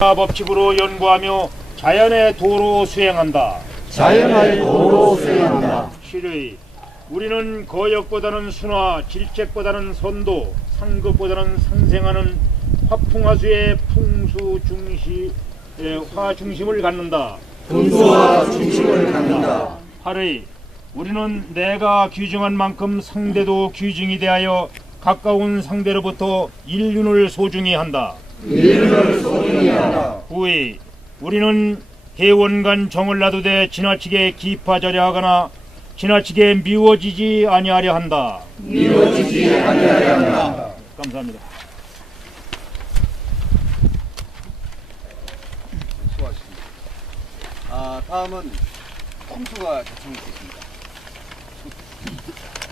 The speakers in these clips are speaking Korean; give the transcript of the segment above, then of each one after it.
법칙으로 연구하며 자연의 도로 수행한다. 자연의 도로 수행한다. 실의 우리는 거역보다는 순화, 질책보다는 선도, 상급보다는 상생하는 화풍화수의 화중심을 갖는다. 풍수와 중심을 갖는다. 8의 우리는 내가 귀중한 만큼 상대도 귀중이 대하여 가까운 상대로부터 인륜을 소중히 한다. 9의 우리는 해원간 정을 놔두되 지나치게 기파절야 하거나 지나치게 미워지지 아니하려 한다. 감사합니다. 수고하셨습니다. 다음은 풍수가 요청됐습니다.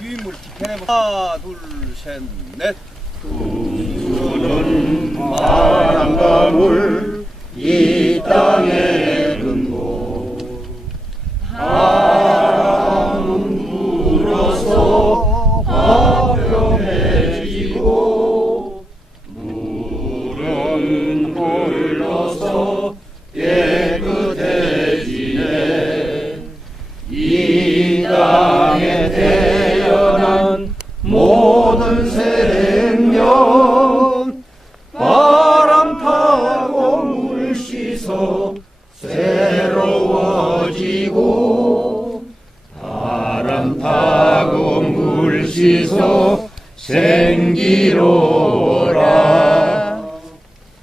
유인물 집행해보 하나, 둘, 셋, 넷. 풍수는 바람과 물, 이 땅의 근본. 바람은 불어서 화평해지고, 물은 흘러서 깨끗해지네. 이 땅에 태어난 모든 생명, 바람 타고 물 씻어 새로워지고, 바람 타고 물 씻어 생기로라.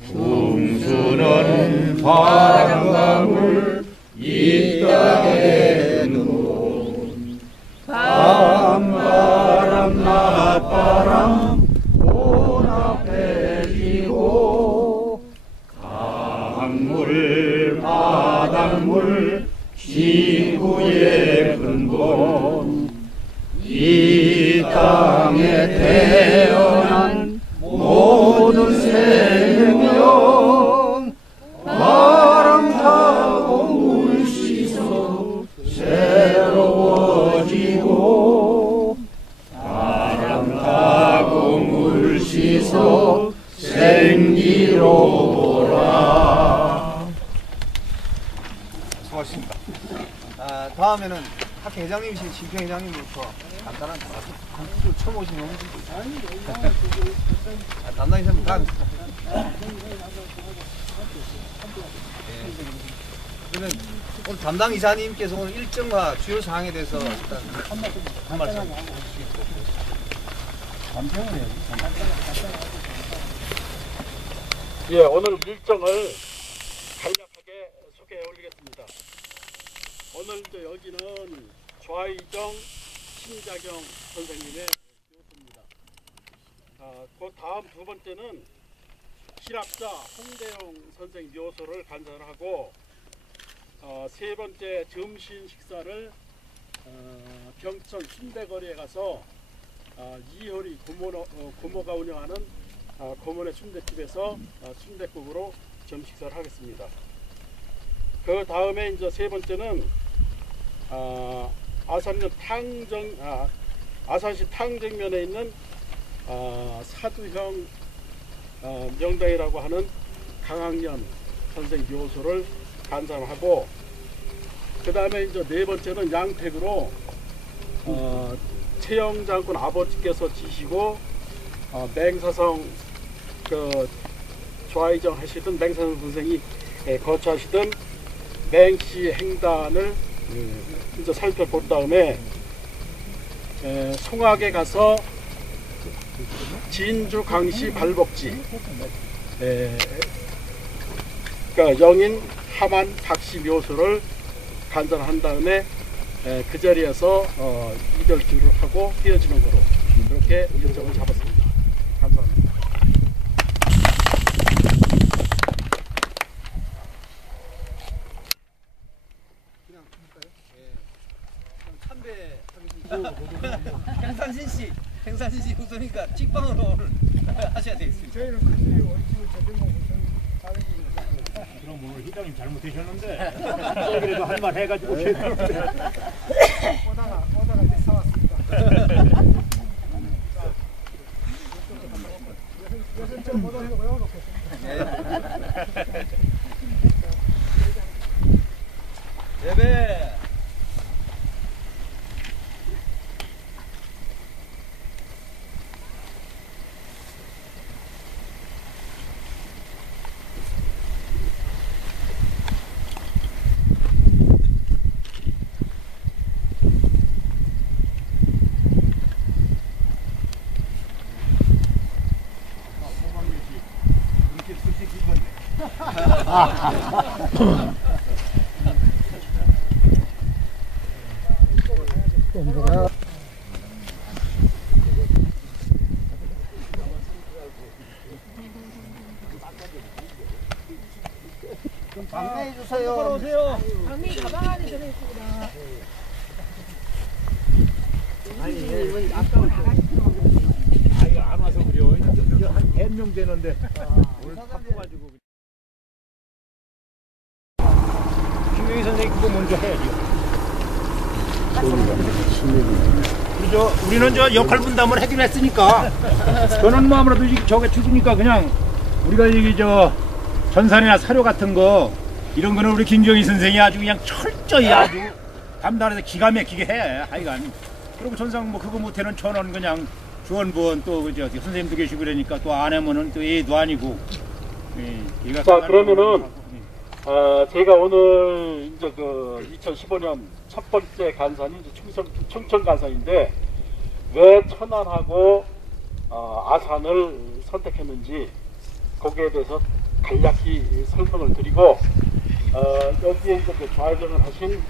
풍수는 바람과 물, 이 땅의 눈. 밤바람 낮바람 혼합해지고, 강물 바닷물 지구의 근본. 이 땅에 태어난 모든 생명, 바람 타고 물 씻어 새로워지고, 바람 타고 물 씻어 생기로라. 수고하셨습니다. 다음에는 학회 회장님이신 심평 회장님부터 간단한 한수 처음 오신 분들 담당 이사님 가겠습니다. 그러면 오늘 담당 이사님께서 오늘 일정과 주요 사항에 대해서 일단 한 말씀 해주시겠고. 예, 오늘 일정을 간략하게 소개해 올리겠습니다. 오늘 여기는 좌의정 신자경 선생님의 묘소입니다. 그 다음 두 번째는 실학자 홍대용 선생 묘소를 관찰하고, 세 번째 점심 식사를 병천 순대거리에 가서 이효리 고모가 운영하는 고모네 순대집에서 순대국으로 점심 식사를 하겠습니다. 그 다음에 이제 세 번째는 아산시 탕정면에 있는 사두형 명당이라고 하는 강학년 선생 묘소를 관상하고, 그 다음에 이제 네 번째는 양택으로 최영 장군 아버지께서 지시고 맹사성 좌의정 하시던 맹사성 선생이 거처하시던 맹씨 행단을 이제 살펴본 다음에 송악에 가서 진주 강씨 발복지, 그러니까 영인 하만 박씨 묘소를 관찰한 다음에 그 자리에서 이별주를 하고 헤어지는 거로 이렇게 일정을 잡았습니다. 감사합니다. 그냥 할까요? 참배하겠습니다. 행산신 씨 우선이니까 직방으로 오늘 하셔야 되겠습니다. 저희는 사실 원칙을 제대로 그럼 오늘 회장님 잘못되셨는데 그래도 할 말 해가지고 오다가 이제 사왔습니다. 여선 좀 못 오려고 외워놓겠습니다. 예배. 안내해 주세요. 오세요. 장미 가방 안에 들어있습니다. 아유 안 와서 그래요. 한 100명 되는데 오늘 바빠가지고. 김경희 선생님 그거 먼저 해야죠. 그죠? 우리는 저 역할 분담을 하기로 했으니까 저는 뭐 아무래도 저게 추수니까 그냥 우리가 여기 저 전산이나 사료 같은 거 이런 거는 우리 김경희 선생이 아주 그냥 철저히 아주 담당해서 기가 막히게 해. 하여간 그리고 전상 뭐 그거 못해는 천원 그냥 주원부원 또 그저 선생님도 계시고 그러니까 또 안 하면은 또 애도 아니고. 예, 자, 그러면은 제가 오늘 이제 그 2015년 첫 번째 간산이 이제 충청 간산인데 왜 천안하고 아산을 선택했는지 거기에 대해서 간략히 설명을 드리고 여기에 이제 그 좌회전을 하신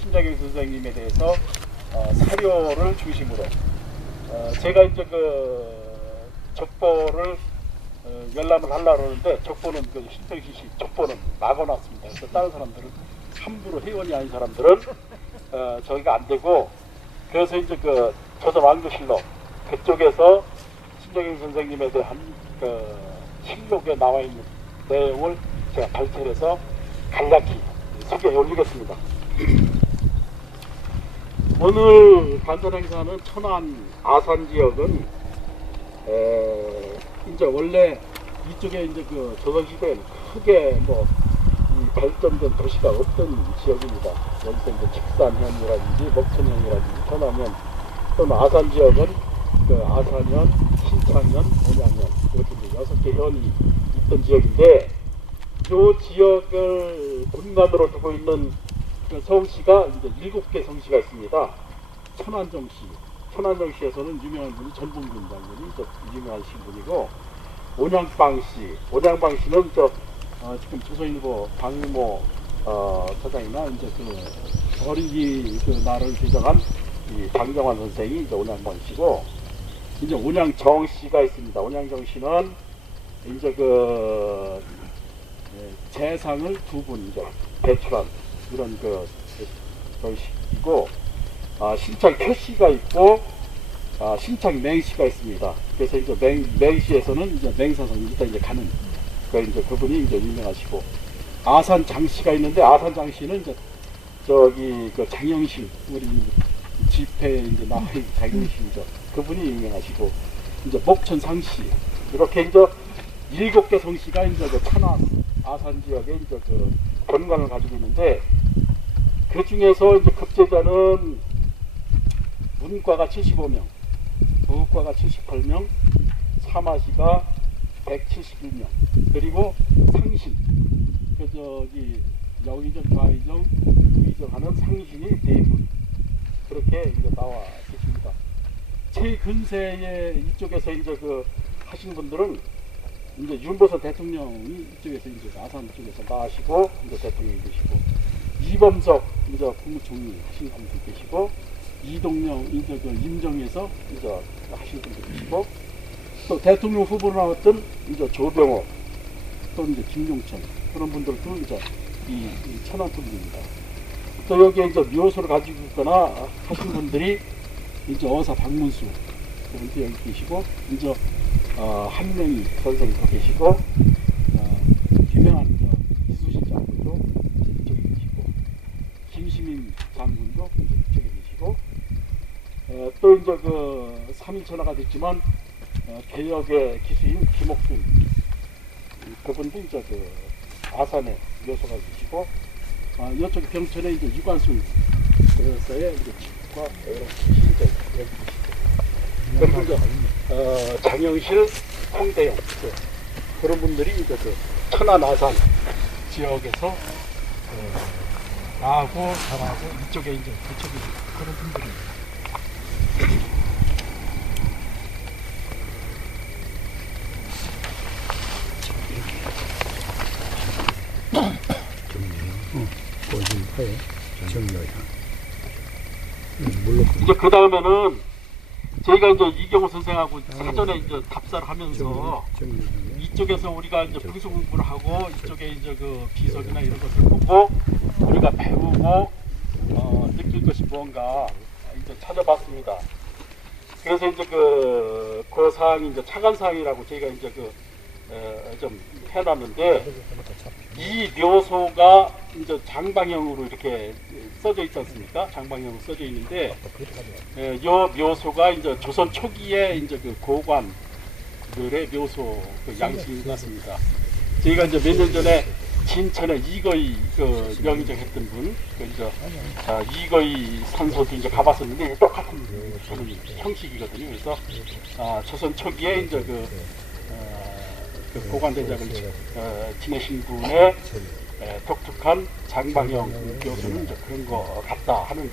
신장영 선생님에 대해서 사료를 중심으로 제가 이제 그 족보를 열람을 하려고 하는데 족보는 그 신평시시 족보는 막아놨습니다. 그래서 다른 사람들은 함부로 회원이 아닌 사람들은 저기가 안 되고 그래서 이제 그 조선왕조실록 그쪽에서 신정인 선생님에 대한 그 실록에 나와 있는 내용을 제가 발췌해서 간략히 소개해 올리겠습니다. 오늘 간산 행사는 천안 아산 지역은 이제 원래 이쪽에 이제 그 조선시대에는 크게 뭐 이 발전된 도시가 없던 지역입니다. 여기서 이제 직산현이라든지 먹천현이라든지 천안현 또는 아산 지역은 그 아산현, 신창현, 온양현 이렇게 이제 6개 현이 있던 지역인데 이 지역을 본관으로 두고 있는 그 성씨가 이제 7개 성씨가 있습니다. 천안정씨, 천안정씨에서는 유명한 분이 전봉준 장군이 유명하신 분이고 온양방씨, 온양방씨는 지금 조선일보 박유모 사장이나 이제 그 어린이 그 날을 제정한 이 방정환 선생이 이제 온양방씨고 이제 온양정씨가 있습니다. 온양정씨는 이제 그 재상을 두 분 이제 배출한 이런 이고 신창 표씨가 있고 신창 맹씨가 있습니다. 그래서 이제 맹씨에서는 이제 맹사성 일단 이제 가는 이제 그분이 이제 유명하시고 아산 장씨가 있는데 아산 장씨는 이제 저기 그 장영실 우리 집회에 이제 나와 있는 장영실이죠. 그분이 유명하시고 이제 목천 상씨 이렇게 이제 7개 성씨가 이제 그 천안 아산 지역에 이제 그 본관을 가지고 있는데 그 중에서 이제 급제자는 문과가 75명, 부과가 78명, 사마시가 171명, 그리고 상신, 그 저기 여의정, 좌의정, 우의정하는 상신이 4분 그렇게 이제 나와 계십니다. 최근세에 이쪽에서 이제 그 하신 분들은 이제 윤보선 대통령이 이쪽에서 이제 아산 쪽에서 나시고 이제 대통령이 계시고 이범석 이제 국무총리 하신 분들 계시고 이동영 이제 그 임정에서 이제 하신 분들 계시고 또 대통령 후보로 나왔던 이제 조병호 또 이제 김용천 그런 분들도 이제 이 천안 분들입니다. 또 여기에 이제 묘소를 가지고 있거나 하신 분들이 이제 어사 박문수 그분도 여기 계시고 이제 한명희 선생님도 계시고 유명한 이수신 장군도 이쪽에 계시고 김시민 장군도 이쪽에 계시고 또 이제 그 3인천하가 됐지만 개혁의 기수인 김옥순 그분도 이제 그 아산에 묘소가 계시고 이쪽에 병천에 이제 유관순 그래서의 이제 집과 이렇게 시작 여기 계시고 그리고 이제 장영실, 홍대영 그런 분들이 이제 그 천안아산 지역에서 나고 자라고 이쪽에 이제 그쪽에 그런 분들입니다. 이제 그 다음에는 저희가 이제 이경호 선생하고 사전에 이제 답사를 하면서 이쪽에서 우리가 이제 부수 공부를 하고 이쪽에 이제 그 비석이나 이런 것을 보고 우리가 배우고 느낄 것이 무언가 이제 찾아봤습니다. 그래서 이제 그 사항이 이제 차관사항이라고 저희가 이제 좀 해놨는데 이 묘소가 이제 장방형으로 이렇게 써져 있지 않습니까? 장방형으로 써져 있는데 이 묘소가 이제 조선 초기에 이제 그 고관들의 묘소 그 양식인 것 같습니다. 저희가 이제 몇 년 전에 진천에 이거이 그 명의정 했던 분, 그 이제 이거이 산소도 이제 가봤었는데 똑같은 그런 형식이거든요. 그래서 조선 초기에 이제 그 고관대작을 지내신 분의 독특한 장방형 묘소는 이제 그런 거 같다 하는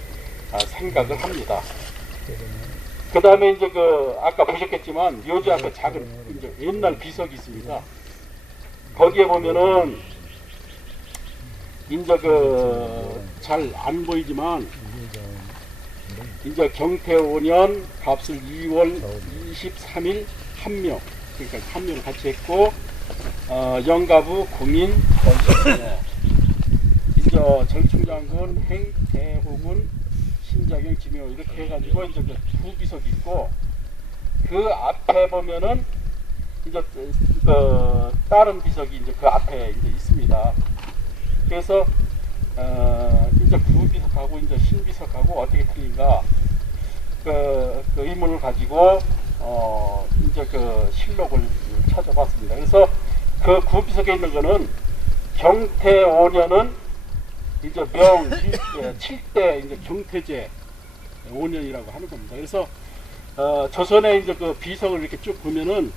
생각을 합니다. 그 다음에 이제 아까 보셨겠지만 요지 앞에 작은 이제 옛날 비석이 있습니다. 거기에 보면은 이제 잘 안 보이지만 이제 경태 5년 갑술 2월 23일 한명, 그러니까 한명을 같이 했고 영가부 공인 이제 절충장군 행 대호군 신자경 지묘 이렇게 해가지고 이제 두 비석이 있고 그 앞에 보면은 이제 다른 비석이 이제 그 앞에 이제 있습니다. 그래서 이제 구비석하고 이제 신비석하고 어떻게 틀린가 그 의문을 가지고 이제 실록을 찾아봤습니다. 그래서 그 구비석에 있는 거는 경태 5년은 이제 명 7대 이제 경태제 5년이라고 하는 겁니다. 그래서 조선에 이제 그 비석을 이렇게 쭉 보면은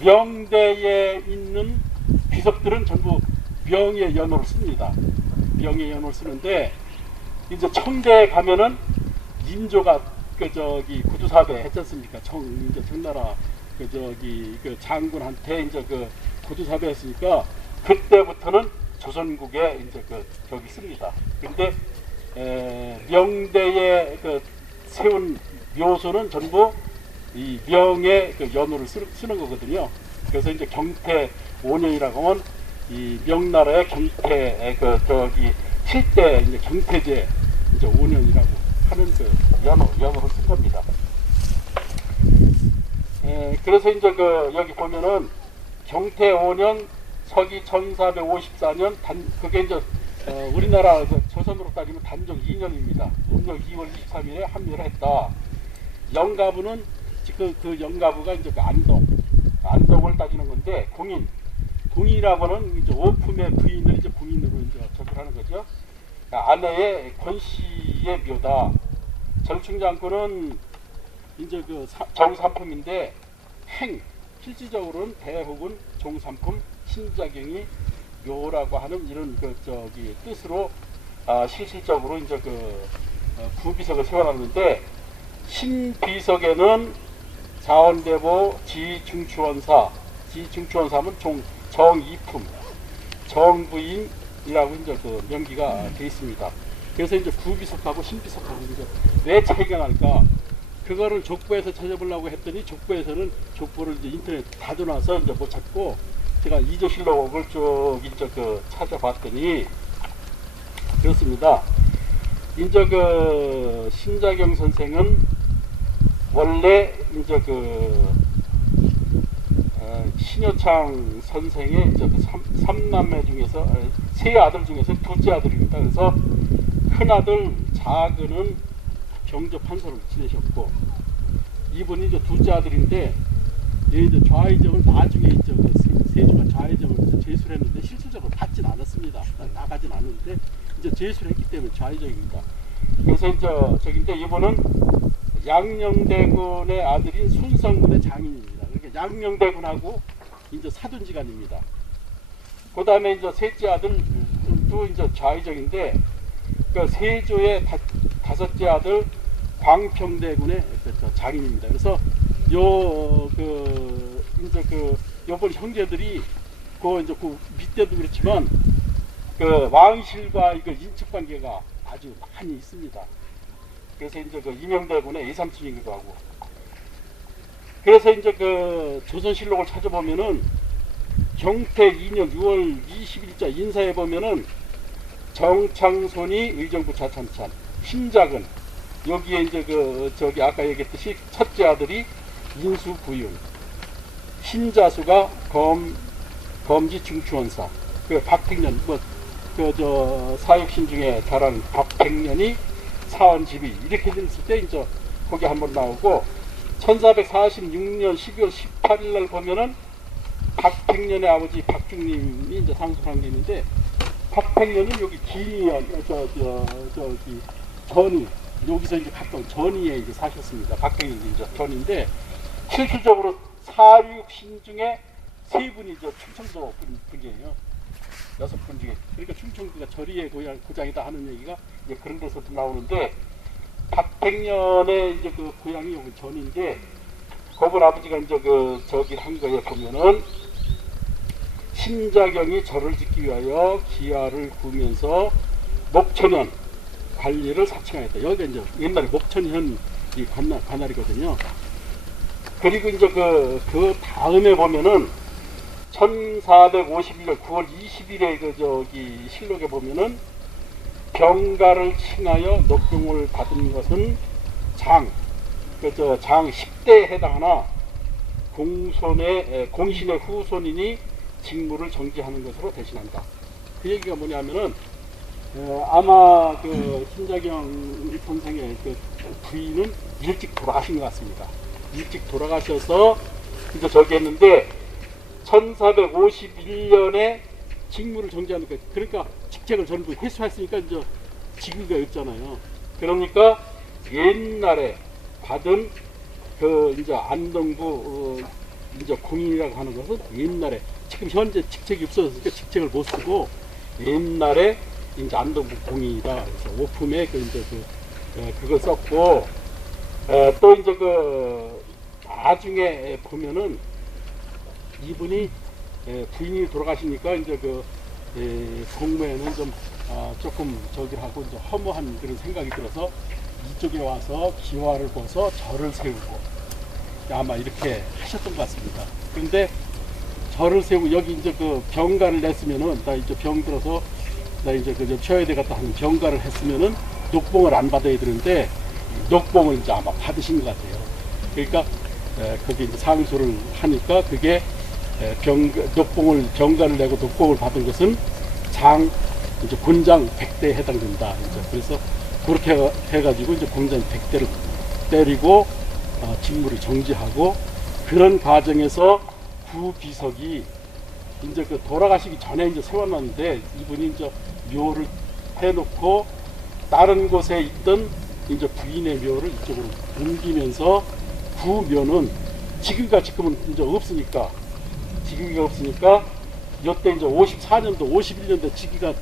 명대에 있는 비석들은 전부 명의 연호를 씁니다. 명의 연호를 쓰는데 이제 청대에 가면은 인조가 구두사배 했지 않습니까? 이제 청나라 장군한테 이제 구두사배 했으니까 그때부터는 조선국에 이제 저기 씁니다. 근데 명대에 세운 묘소는 전부 이 명의 연호를 쓰는 거거든요. 그래서 이제 경태 5년이라고 하면 이 명나라의 경태 7대 이제 경태제 이제 5년이라고 하는 연호를 쓴 겁니다. 그래서 이제 여기 보면은 경태 5년 서기 1454년 그게 이제 우리나라 조선으로 따지면 단종 2년입니다. 음력 2월 23일에 합류를 했다. 영가부는 그 영가부가 이제 안동을 따지는 건데 공인이라고는 이제 오품의 부인을 이제 공인으로 이제 적용하는 거죠. 아내의 권씨의 묘다. 절충장군은 이제 정삼품인데 실질적으로는 대호군 종삼품 신자경이 묘라고 하는 이런 뜻으로 실질적으로 이제 구비석을 세워놨는데 신비석에는 자원대보 지중추원사면 정이품 정부인이라고 이제 명기가 되어 있습니다. 그래서 이제 구비석하고 신비석하고 이제 왜 차이가 날까? 그거를 족보에서 찾아보려고 했더니 족보에서는 족보를 이제 인터넷 닫아놔서 이제 못 찾고 제가 이조실록을 쭉 이제 찾아봤더니 그렇습니다. 이제 신자경 선생은 원래 이제 신여창 선생의 이제 삼남매 중에서 세 아들 중에서 둘째 아들입니다. 그래서 큰 아들 작은은 경조 판서를 지내셨고 이분이 이제 둘째 아들인데 이제 좌의정을 나중에 이제 세조가 좌의정을 제수를 했는데 실질적으로 받진 않았습니다. 않습니다. 나가진 않는데 이제 제수를 했기 때문에 좌회전입니다. 그래서 이제 저긴데 이분은 양녕대군의 아들인 순성군의 장인입니다. 그러니까 양녕대군하고 이제 사돈지간입니다. 그 다음에 이제 셋째 아들도 이제 좌의정인데, 그 세조의 다섯째 아들 광평대군의 장인입니다. 그래서 요번 형제들이 이제 그 밑에도 그렇지만 그 왕실과 이거 인척 관계가 아주 많이 있습니다. 그래서 이제 그 이명대군의 예삼촌이기도 하고. 그래서 이제 그 조선실록을 찾아보면은 경태 2년 6월 20일자 인사에 보면은 정창손이 의정부 자찬찬, 신작은 여기에 이제 저기 아까 얘기했듯이 첫째 아들이 인수부윤, 신자수가 검지 중추원사, 그 박택년 사육신 중에 자란 박택년이 사원집이 이렇게 됐을 때 이제 거기 한번 나오고, 1446년 12월 18일 날 보면은 박택년의 아버지 박중님이 이제 상수상님인데, 박택년은 여기 기리현 저기 전이 여기서 이제 가까운 전이에 이제 사셨습니다. 박택년이 이제 전인데, 실질적으로 사육신 중에 세 분이 저 충청도 분이에요. 6분 중에. 그러니까 충청도가 절이의 고장이다 하는 얘기가 이제 그런 데서도 나오는데, 박택년의 이제 그 고향이 여기 전인데, 거분 아버지가 이제 저기 한 거에 보면은 신자경이 절을 짓기 위하여 기와를 구면서 목천현 관리를 사칭하였다. 여기가 이제 옛날에 목천현이 관할이거든요. 그리고 이제 그 다음에 보면은 1451년 9월 20일에 저기 실록에 보면은 병가를 칭하여 녹병을 받은 것은 장 10대에 해당하나 공신의 후손이니 직무를 정지하는 것으로 대신한다. 그 얘기가 뭐냐면은 아마 그 신자경 선생의 그 부인은 일찍 돌아가신 것 같습니다. 일찍 돌아가셔서 이제 저기 했는데 1451년에 직무를 정지하는 거, 그러니까 직책을 전부 회수했으니까 이제 직위가 없잖아요. 그러니까 옛날에 받은 그 이제 안동부 이제 공인이라고 하는 것은 옛날에, 지금 현재 직책이 없어졌으니까 직책을 못 쓰고 옛날에 이제 안동부 공인이다. 그래서 오품에 그걸 썼고, 또 이제 나중에 보면은 이분이 부인이 돌아가시니까 이제 공무에는 좀 조금 저기하고 이제 허무한 그런 생각이 들어서 이쪽에 와서 기와를 벗어 절을 세우고 아마 이렇게 하셨던 것 같습니다. 그런데 절을 세우고 여기 이제 병가를 냈으면은, 나 이제 병 들어서 나 이제 처해대 갔다 하는 병가를 했으면은 녹봉을 안 받아야 되는데 녹봉을 이제 아마 받으신 것 같아요. 그러니까 거기 이제 상소를 하니까 그게 병가를 내고 녹봉을 받은 것은 이제 군장 100대에 해당된다. 이제 그래서 그렇게 해가지고 이제 군장 100대를 때리고 직무를 정지하고, 그런 과정에서 구비석이 이제 돌아가시기 전에 이제 세워놨는데, 이분이 이제 묘를 해놓고 다른 곳에 있던 이제 부인의 묘를 이쪽으로 옮기면서, 구묘는 지금은 이제 없으니까, 이때 이제 54년도, 51년도 직위가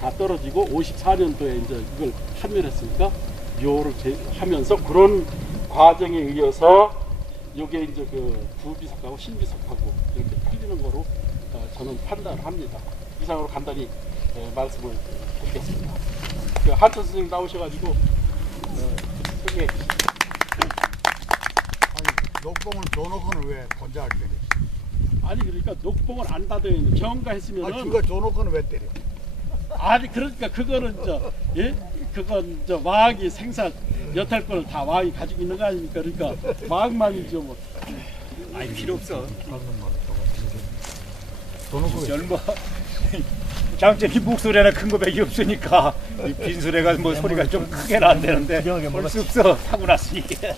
다 떨어지고 54년도에 이제 이걸 판멸했으니까 묘를 하면서 그런 과정에 의해서 이게 이제 부비석하고 신비석하고 이렇게 풀리는 거로 저는 판단을 합니다. 이상으로 간단히 말씀을 드리겠습니다. 한천 선생님 나오셔가지고 소개해 주시죠. 아니, 녹봉을 줘놓고는 왜 혼자 할 때려? 아니 그러니까 녹봉을 안 닫아야 되는 정가 했으면은. 아니, 그거 줘놓고는 왜 때려? 아니 그러니까 그거는 그건 와학이 생사 여탈권을 다 와학이 가지고 있는 거 아닙니까? 그러니까 와학만이죠 뭐. 아니 필요 없어. 줘놓고 왜? 젊어. 장점이 목소리 하나 큰 거밖에 없으니까 이 빈소리가 뭐 소리가 좀 크게 안 되는데 볼 수 없어. 타고 났으니까.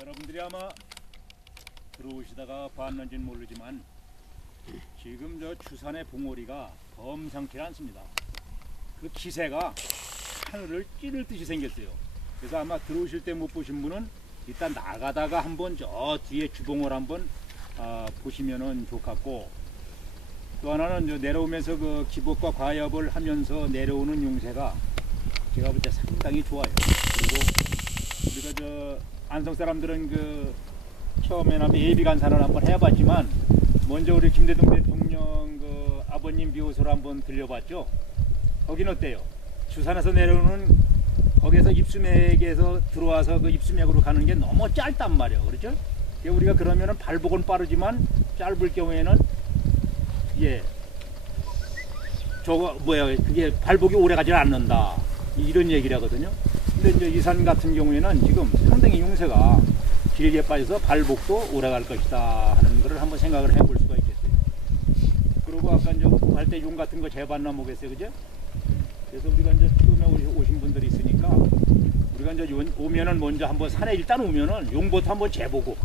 여러분들이 아마 들어오시다가 봤는지는 모르지만 지금 저 추산의 봉오리가 범상치 않습니다. 그 기세가 하늘을 찌를 듯이 생겼어요. 그래서 아마 들어오실 때 못 보신 분은 일단 나가다가 한번 저 뒤에 주봉을 한번 보시면은 좋겠고, 또 하나는 저 내려오면서 그 기복과 과엽을 하면서 내려오는 용세가 제가 볼 때 상당히 좋아요. 그리고 우리가 저 안성 사람들은 그 처음에는 한번 예비 간산을 한번 해봤지만, 먼저 우리 김대중 대통령 그 아버님 묘소를 한번 들려봤죠. 거긴 어때요? 주산에서 내려오는 거기에서 입수맥에서 들어와서 그 입수맥으로 가는 게 너무 짧단 말이에요. 그렇죠? 우리가 그러면은 발복은 빠르지만 짧을 경우에는 저거 그게 발복이 오래 가지 않는다, 이런 얘기를 하거든요. 근데 이제 이 산 같은 경우에는 지금 상당히 용세가 길게 빠져서 발복도 오래 갈 것이다 하는 거를 한번 생각을 해볼 수가 있겠어요. 그리고 아까 이제 갈 때 용 같은 거 재봤나 보겠어요, 그죠? 그래서 우리가 이제 처음에 오신 분들이 있으니까 우리가 이제 오면은 먼저 한번 산에 일단 오면은 용부터 한번 재보고,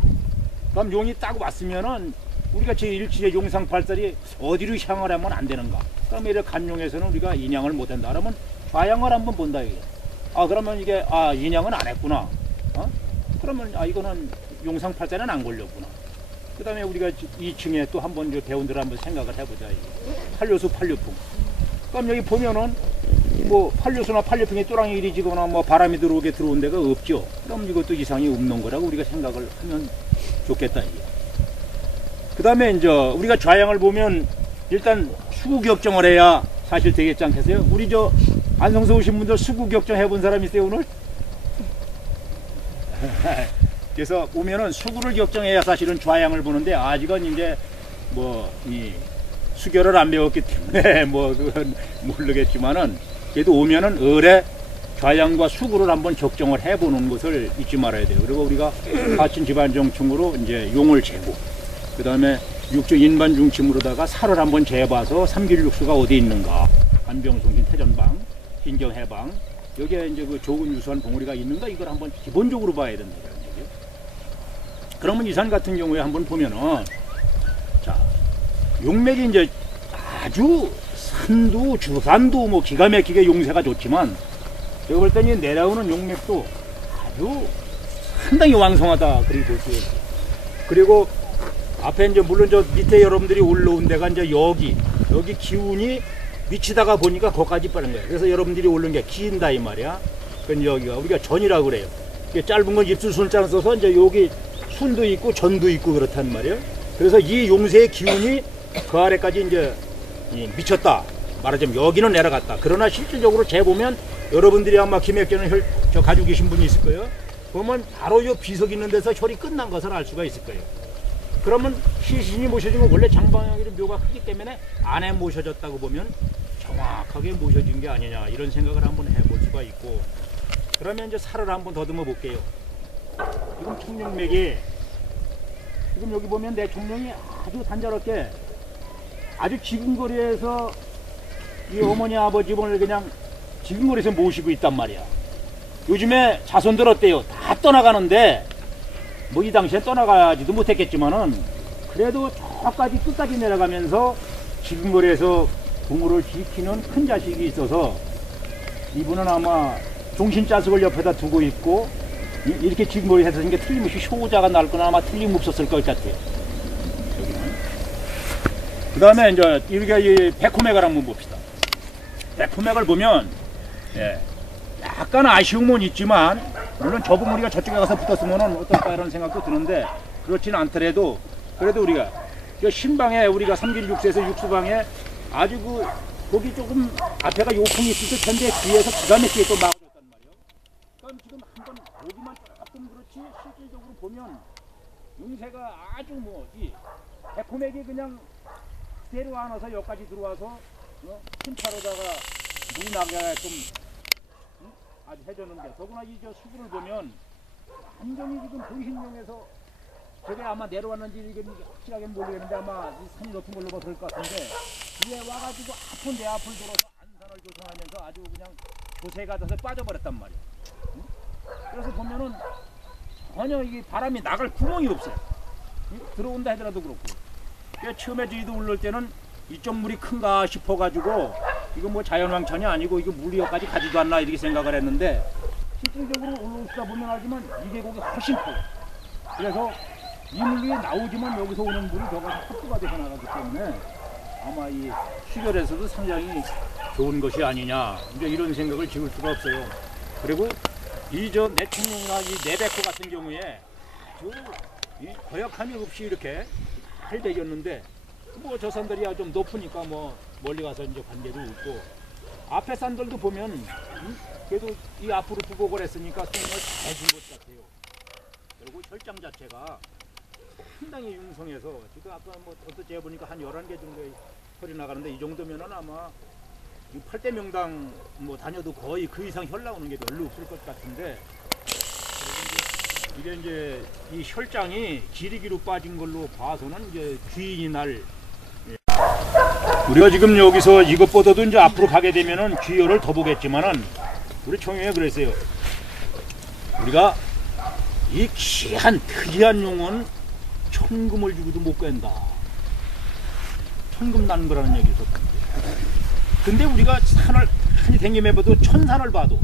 그럼 용이 딱 왔으면은 우리가 제1치의 용상팔살이 어디로 향을 하면 안 되는가? 그럼 이렇게 간용에서는 우리가 인양을 못 한다. 그러면 좌양을 한번 본다 이게. 그러면 이게 인양은 안 했구나. 그러면 이거는 용상팔살은 안 걸렸구나. 그 다음에 우리가 2층에 또 한번 배운들 한번 생각을 해보자. 팔료수 팔료풍. 그럼 여기 보면은 뭐 팔료수나 팔료풍이 또랑이 이리지거나 뭐 바람이 들어오게 들어온 데가 없죠. 그럼 이것도 이상이 없는 거라고 우리가 생각을 하면 좋겠다. 그 다음에 이제 우리가 좌양을 보면 일단 수구격정을 해야 사실 되겠지 않겠어요? 우리 저 안성서 오신 분들 수구격정 해본 사람 있어요 오늘? 그래서 오면은 수구를 결정해야 사실은 좌양을 보는데, 아직은 이제 뭐 이 수결을 안 배웠기 때문에 뭐 그건 모르겠지만은, 그래도 오면은 을의 좌양과 수구를 한번 적정을 해보는 것을 잊지 말아야 돼요. 그리고 우리가 하친 집안정충으로 이제 용을 재고, 그 다음에 육중 인반중침으로다가 살을 한번 재봐서 삼길육수가 어디 있는가, 안병송진 태전방, 흰경해방, 여기에 이제 그 좋은 유수한 봉우리가 있는가, 이걸 한번 기본적으로 봐야 된다는 얘기예요. 그러면 이 산 같은 경우에 한번 보면은, 자, 용맥이 이제 아주 산도 주산도 뭐 기가 막히게 용세가 좋지만, 제가 볼 때는 내려오는 용맥도 아주 상당히 왕성하다 그렇게 볼 수 있어요. 그리고 앞에 이제 물론 저 밑에 여러분들이 올라온 데가 이제 여기 기운이 미치다가 보니까 거기까지 빠른 거예요. 그래서 여러분들이 오른 게 긴다 이 말이야. 그건 여기가 우리가 전이라고 그래요. 짧은 건 입술순자를 써서 이제 여기 순도 있고 전도 있고 그렇단 말이에요. 그래서 이 용세의 기운이 그 아래까지 이제 미쳤다. 말하자면 여기는 내려갔다. 그러나 실질적으로 재보면 여러분들이 아마 김액견을 저 가지고 계신 분이 있을 거예요. 보면 바로 요 비석 있는 데서 혈이 끝난 것을 알 수가 있을 거예요. 그러면 시신이 모셔지면 원래 장방향이 묘가 크기 때문에 안에 모셔졌다고 보면 정확하게 모셔진 게 아니냐, 이런 생각을 한번 해볼 수가 있고, 그러면 이제 살을 한번 더듬어 볼게요. 지금 청룡맥이, 지금 여기 보면 내 청룡이 아주 단자롭게 아주 지근거리에서 이 어머니 아버지 분을 그냥 지근거리에서 모시고 있단 말이야. 요즘에 자손들 어때요? 다 떠나가는데 뭐 이 당시에 떠나가지도 못했겠지만은 그래도 저까지 끝까지 내려가면서 지근거리에서 부모를 지키는 큰 자식이 있어서 이분은 아마 종신자석을 옆에다 두고 있고 이렇게 지근거리 해서 생긴 게 틀림없이 효자가 날 거나 아마 틀림없었을 것 같아요. 그 다음에 이제 우리가 이 백호맥을 한번 봅시다. 백호맥을 보면 약간 아쉬움은 있지만, 물론 저 봉우리가 저쪽에 가서 붙었으면 어떨까 이런 생각도 드는데, 그렇지는 않더라도 그래도 우리가 저 신방에 우리가 삼길육수에서 육수방에 아주 거기 조금 앞에가 요풍이 있을 텐데 뒤에서 기가 막히게 또 막아줬단 말이에요. 그럼 지금 한번 보기만 조금 그렇지 실질적으로 보면 용세가 아주 이 백호맥이 그냥 대로 안와서 여기까지 들어와서 힘차로다가 물이 나게 좀 아주 해줬는데, 더구나 이 저 수구를 보면 완전히 지금 보신용에서 저게 아마 내려왔는지 이게 확실하게 모르겠는데 아마 이 산이 높은 걸로 그럴 것 같은데, 위에 와가지고 아픈 내 앞을 돌아서 안산을 조성하면서 아주 그냥 조세가 돼서 빠져버렸단 말이야. 응? 그래서 보면은 전혀 이게 바람이 나갈 구멍이 없어요. 응? 들어온다 하더라도 그렇고. 처음에 저희도 올릴 때는 이쪽 물이 큰가 싶어가지고 이거 뭐 자연왕천이 아니고 이거 물이 여기까지 가지도 않나 이렇게 생각을 했는데 실질적으로 올라오시다 보면 알지만 이 계곡이 훨씬 커요. 그래서 이 물이 나오지만 여기서 오는 물이 저가 흡수가 돼서 나가기 때문에 아마 이 수결에서도 상당히 좋은 것이 아니냐 이제 이런 생각을 지울 수가 없어요. 그리고 이 저 내청룡이나 이 내백호 같은 경우에 이 거역함이 없이 이렇게 잘 되겠는데 뭐 저 산들이야 좀 높으니까 뭐 멀리 가서 이제 관계도 없고 앞에 산들도 보면 그래도 이 앞으로 부곡을 했으니까 수능을 잘 준 것 같아요. 그리고 혈장 자체가 상당히 융성해서 지금 아까 뭐 어떻게 해보니까 한 11개 정도의 혈이 나가는데 이 정도면은 아마 이 8대 명당 뭐 다녀도 거의 그 이상 혈 나오는 게 별로 없을 것 같은데 이게 이제 이 혈장이 기리기로 빠진 걸로 봐서는 이제 귀인이 날 우리가 지금 여기서 이것보다도 이제 앞으로 가게 되면은 귀혈을 더 보겠지만은 우리 총회에 그랬어요. 우리가 이 귀한 특이한 용은 천금을 주고도 못 깬다. 천금 나는 거라는 얘기 있었거든요. 근데 우리가 산을 한이 댕김해봐도 천산을 봐도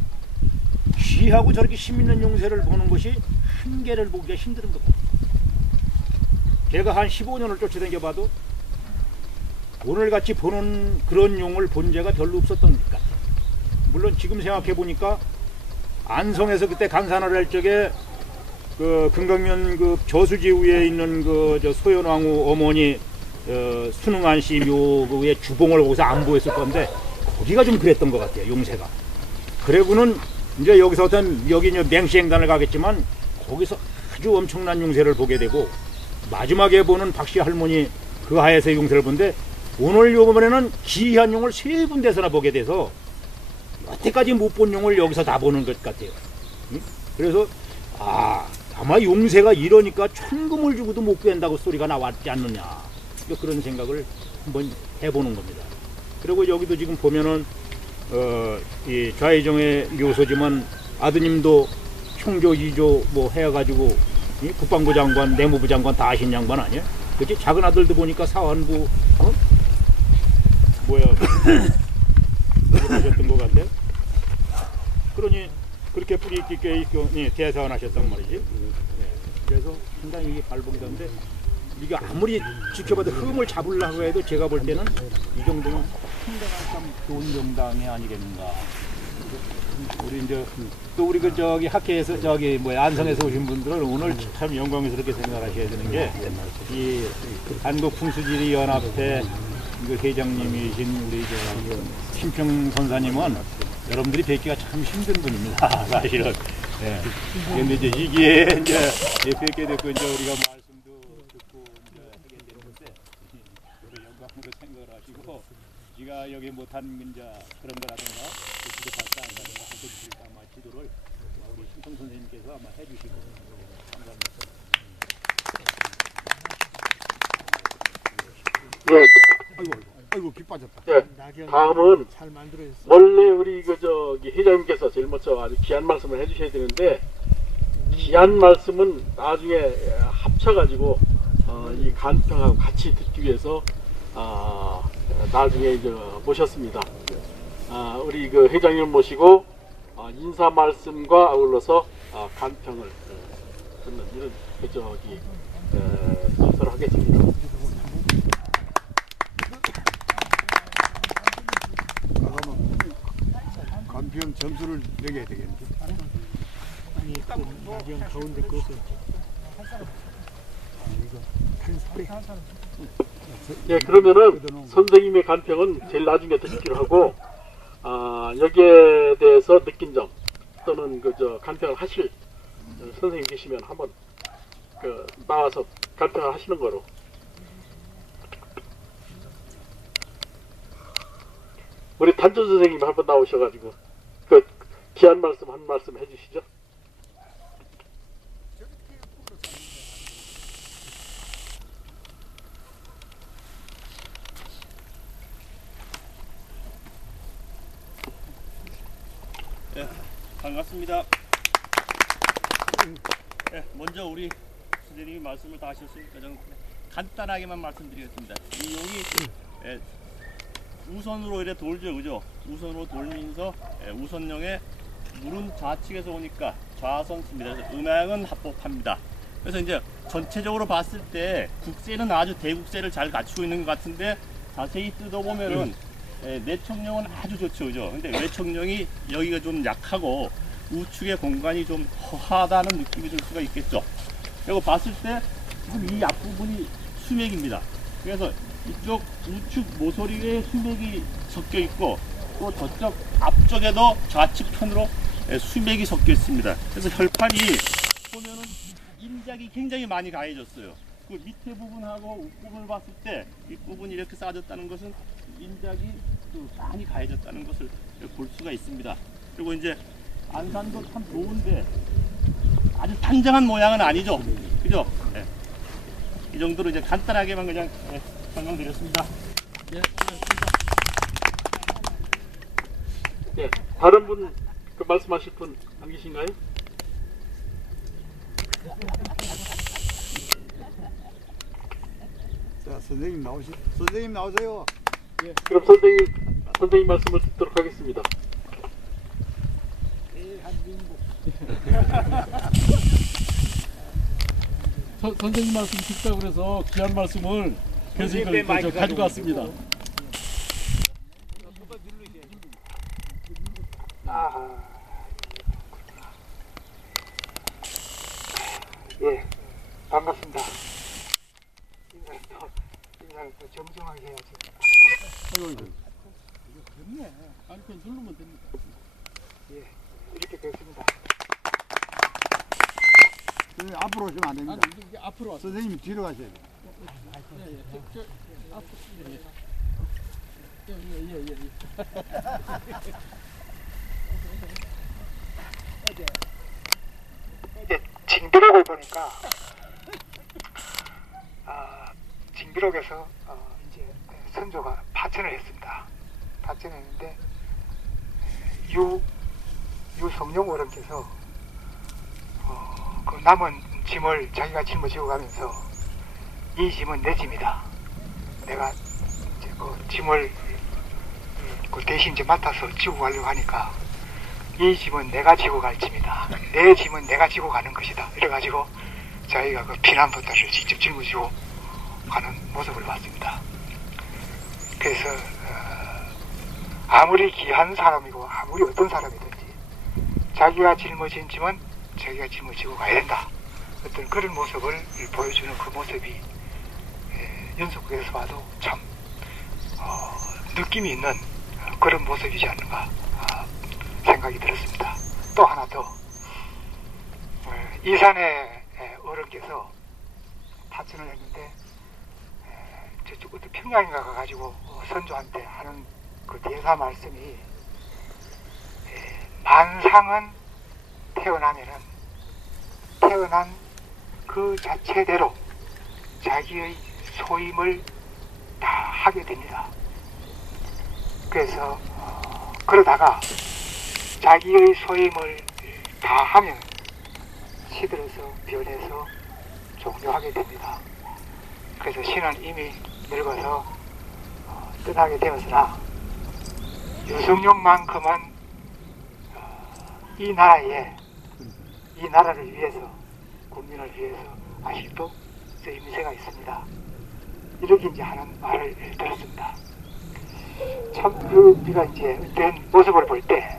귀하고 저렇게 힘 있는 용새를 보는 것이 한 개를 보기가 힘든 것 같아요. 제가 한 15년을 쫓아다녀봐도 오늘같이 보는 그런 용을 본 제가 별로 없었던 것 같아요. 물론 지금 생각해보니까 안성에서 그때 간산을 할 적에 그 금강면 그 저수지위에 있는 그 저 소현왕후 어머니 순응한 씨 묘의 주봉을 거기서 안보했을 건데 거기가 좀 그랬던 것 같아요. 용새가. 그리고는 이제 여기서 어떤 여기 이제 맹시행단을 가겠지만 거기서 아주 엄청난 용새를 보게 되고 마지막에 보는 박씨 할머니 그 하에서 용새를 본데 오늘 요번에는 기이한 용을 3군데서나 보게 돼서 여태까지 못 본 용을 여기서 다 보는 것 같아요. 그래서 아마 용새가 이러니까 천금을 주고도 못 구한다고 소리가 나왔지 않느냐 그런 생각을 한번 해보는 겁니다. 그리고 여기도 지금 보면은 이 좌회정의 묘소지만 아드님도 형조 2조 뭐 해가지고 국방부 장관 내무부 장관 다 하신 양반 아니에요? 그치? 작은 아들도 보니까 사관부 뭐야 하셨던 것 같아. 그러니 그렇게 뿌리 깊게 대사원 하셨단 말이지. 네. 그래서 상당히 이게 발복이던데 이게 아무리 지켜봐도 흠을 잡으려고 해도 제가 볼 때는 이 정도는 상당한 참 좋은 정당이 아니겠는가. 우리 이제 또 우리 그 저기 학회에서 저기 뭐야 안성에서 오신 분들은 오늘 참 영광스럽게 생각하셔야 되는 게 이 한국풍수지리 연합회 그 회장님이신 우리 저 심평 선사님은 여러분들이 뵙기가 참 힘든 분입니다. 사실은. 예. 근데 이제 이게 이제 뵙게 됐고 이제 우리가 말씀도 듣고 이제 하게 되는데 여러 영광으로 생각을 하시고 제가 여기 못한 이제 그런 거라든가 지도 발사 안 가든가 하여튼 아마 지도를 우리 심평 선생님께서 아마 해주시고 감사합니다. 예. 아이고 기 빠졌다. 예. 다음은 잘 만들어 있어. 원래 우리 그 저기 회장님께서 제일 먼저 아주 귀한 말씀을 해주셔야 되는데 귀한 말씀은 나중에 합쳐가지고 이 간평하고 같이 듣기 위해서 나중에 이제 모셨습니다. 우리 그 회장님을 모시고 인사 말씀과 아울러서 간평을 듣는 이런 그 저기 순서를 하겠습니다. 간평 점수를 매겨야 되겠는데. 가운데 그것을 예, 그러면은 선생님의 간평은 제일 나중에 듣기로 하고 여기에 대해서 느낀 점 또는 그저 간평을 하실 선생님 계시면 한번 그 나와서 간평을 하시는 거로. 우리 단조 선생님 한번 나오셔가지고 그 귀한 말씀 한 말씀 해주시죠. 네, 반갑습니다. 네, 먼저 우리 선생님이 말씀을 다 하셨으니까 간단하게만 말씀드리겠습니다. 이 용이 우선으로 이렇게 돌죠, 그죠? 우선으로 돌면서 우선령에 물은 좌측에서 오니까 좌선 씁니다. 그래서 음양은 합법합니다. 그래서 이제 전체적으로 봤을 때 국세는 아주 대국세를 잘 갖추고 있는 것 같은데 자세히 뜯어보면은 내청령은 아주 좋죠, 그죠? 근데 외청령이 여기가 좀 약하고 우측의 공간이 좀 허하다는 느낌이 들 수가 있겠죠. 그리고 봤을 때 지금 이 앞부분이 수맥입니다. 그래서 이쪽 우측 모서리에 수맥이 섞여 있고 또 저쪽 앞쪽에도 좌측 편으로 수맥이 섞여 있습니다. 그래서 혈판이 보면은 인작이 굉장히 많이 가해졌어요. 그 밑에 부분하고 윗부분을 봤을 때 윗부분이 이렇게 쌓아졌다는 것은 인작이 많이 가해졌다는 것을 볼 수가 있습니다. 그리고 이제 안산도 참 좋은데 아주 단정한 모양은 아니죠. 그죠? 네. 이 정도로 이제 간단하게만 그냥 설명드렸습니다. 네, 다른 분 그 말씀하실 분 안 계신가요? 자, 선생님 나오세요. 그럼 선생님 말씀을 듣도록 하겠습니다. 선생님 말씀 듣다고 그래서 귀한 말씀을 그래서 이걸 가지고 왔습니다. 예, 반갑습니다. 인사를 또 정정하게 해야지. 아니 그건 누르면 됩니다. 예, 이렇게 됐습니다. 선생님 앞으로 오시면 안 됩니다. 아니 이게 앞으로 왔어. 선생님 뒤로 가셔야 돼요. 이제 징비록을 보니까 징비록에서 이제 선조가 파천을 했습니다. 파천을 했는데 유성룡 어른께서 그 남은 짐을 자기가 짊어지고 가면서 이 짐은 내 짐이다. 내가 이제 그 짐을 그 대신 이제 맡아서 지고 가려고 하니까 이 짐은 내가 지고 갈 짐이다. 내 짐은 내가 지고 가는 것이다. 이래가지고 자기가 그 피난보따리를 직접 짊어지고 가는 모습을 봤습니다. 그래서 아무리 귀한 사람이고 아무리 어떤 사람이든지 자기가 짊어진 짐은 자기가 짊어지고 가야 된다. 어떤 그런 모습을 보여주는 그 모습이 연속국에서 봐도 참 느낌이 있는 그런 모습이지 않는가 생각이 들었습니다. 또 하나 더 이산의 어른께서 파천을 했는데 저쪽 어떤 평양인가 가가지고 선조한테 하는 그 대사 말씀이 만상은 태어난 그 자체대로 자기의 소임을 다 하게 됩니다. 그래서 그러다가 자기의 소임을 다 하면 시들어서 변해서 종료하게 됩니다. 그래서 신은 이미 늙어서 떠나게 되었으나 유성룡만큼은 이 나라를 위해서, 국민을 위해서 아직도 쓰임새가 있습니다. 이렇게 이제 하는 말을 들었습니다. 참 우리가 이제 어떤 모습을 볼 때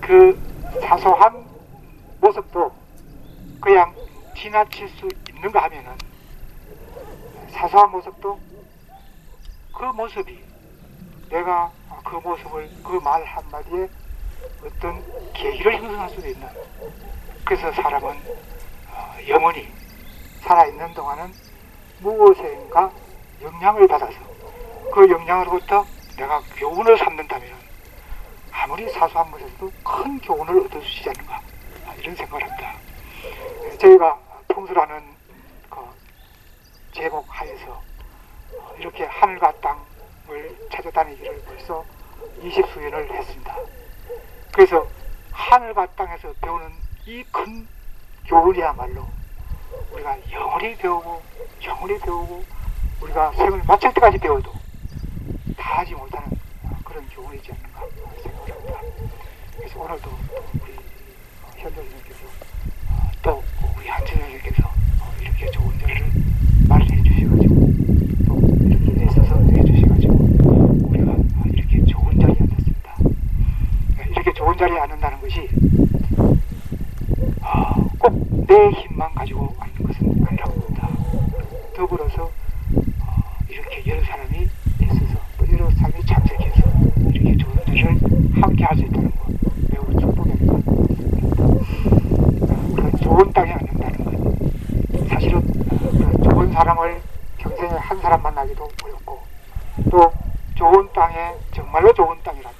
그 사소한 모습도 그냥 지나칠 수 있는가 하면은 사소한 모습도 그 모습이 내가 그 모습을 그 말 한마디에 어떤 계기를 형성할 수도 있는, 그래서 사람은 영원히 살아있는 동안은 무엇인가 영향을 받아서 그 영향으로부터 내가 교훈을 삼는다면 아무리 사소한 것에서도 큰 교훈을 얻을 수 있지 않는가, 이런 생각을 합니다. 저희가 통수라는 그 제목 하에서 이렇게 하늘과 땅을 찾아다니기를 벌써 20수년을 했습니다. 그래서 하늘과 땅에서 배우는 이 큰 교훈이야말로 우리가 영원히 배우고 우리가 생을 마칠 때까지 배워도 다 하지 못하는 그런 교훈이지 않는가 생각합니다. 그래서 오늘도 우리 현대 선생님께서 또 우리 한천 선생님께서 이렇게 좋은 자리를 마련해 주셔가지고 또 이렇게 애써서 해주셔가지고 우리가 이렇게 좋은 자리에 앉았습니다. 이렇게 좋은 자리에 앉는다는 것이 꼭 내 힘만 가지고 앉는 것은 아니라고 봅니다. 더불어서 이렇게 여러 사람이 있어서 또 여러 사람이 참석해서 이렇게 좋은 자리를 함께 할 수 있다는 것 매우 축복입니다. 우리가 좋은 땅에 앉는다는 것 사실은 우리가 좋은 사람을 평생에 한 사람 만나기도 어렵고 또 좋은 땅에 정말로 좋은 땅이라면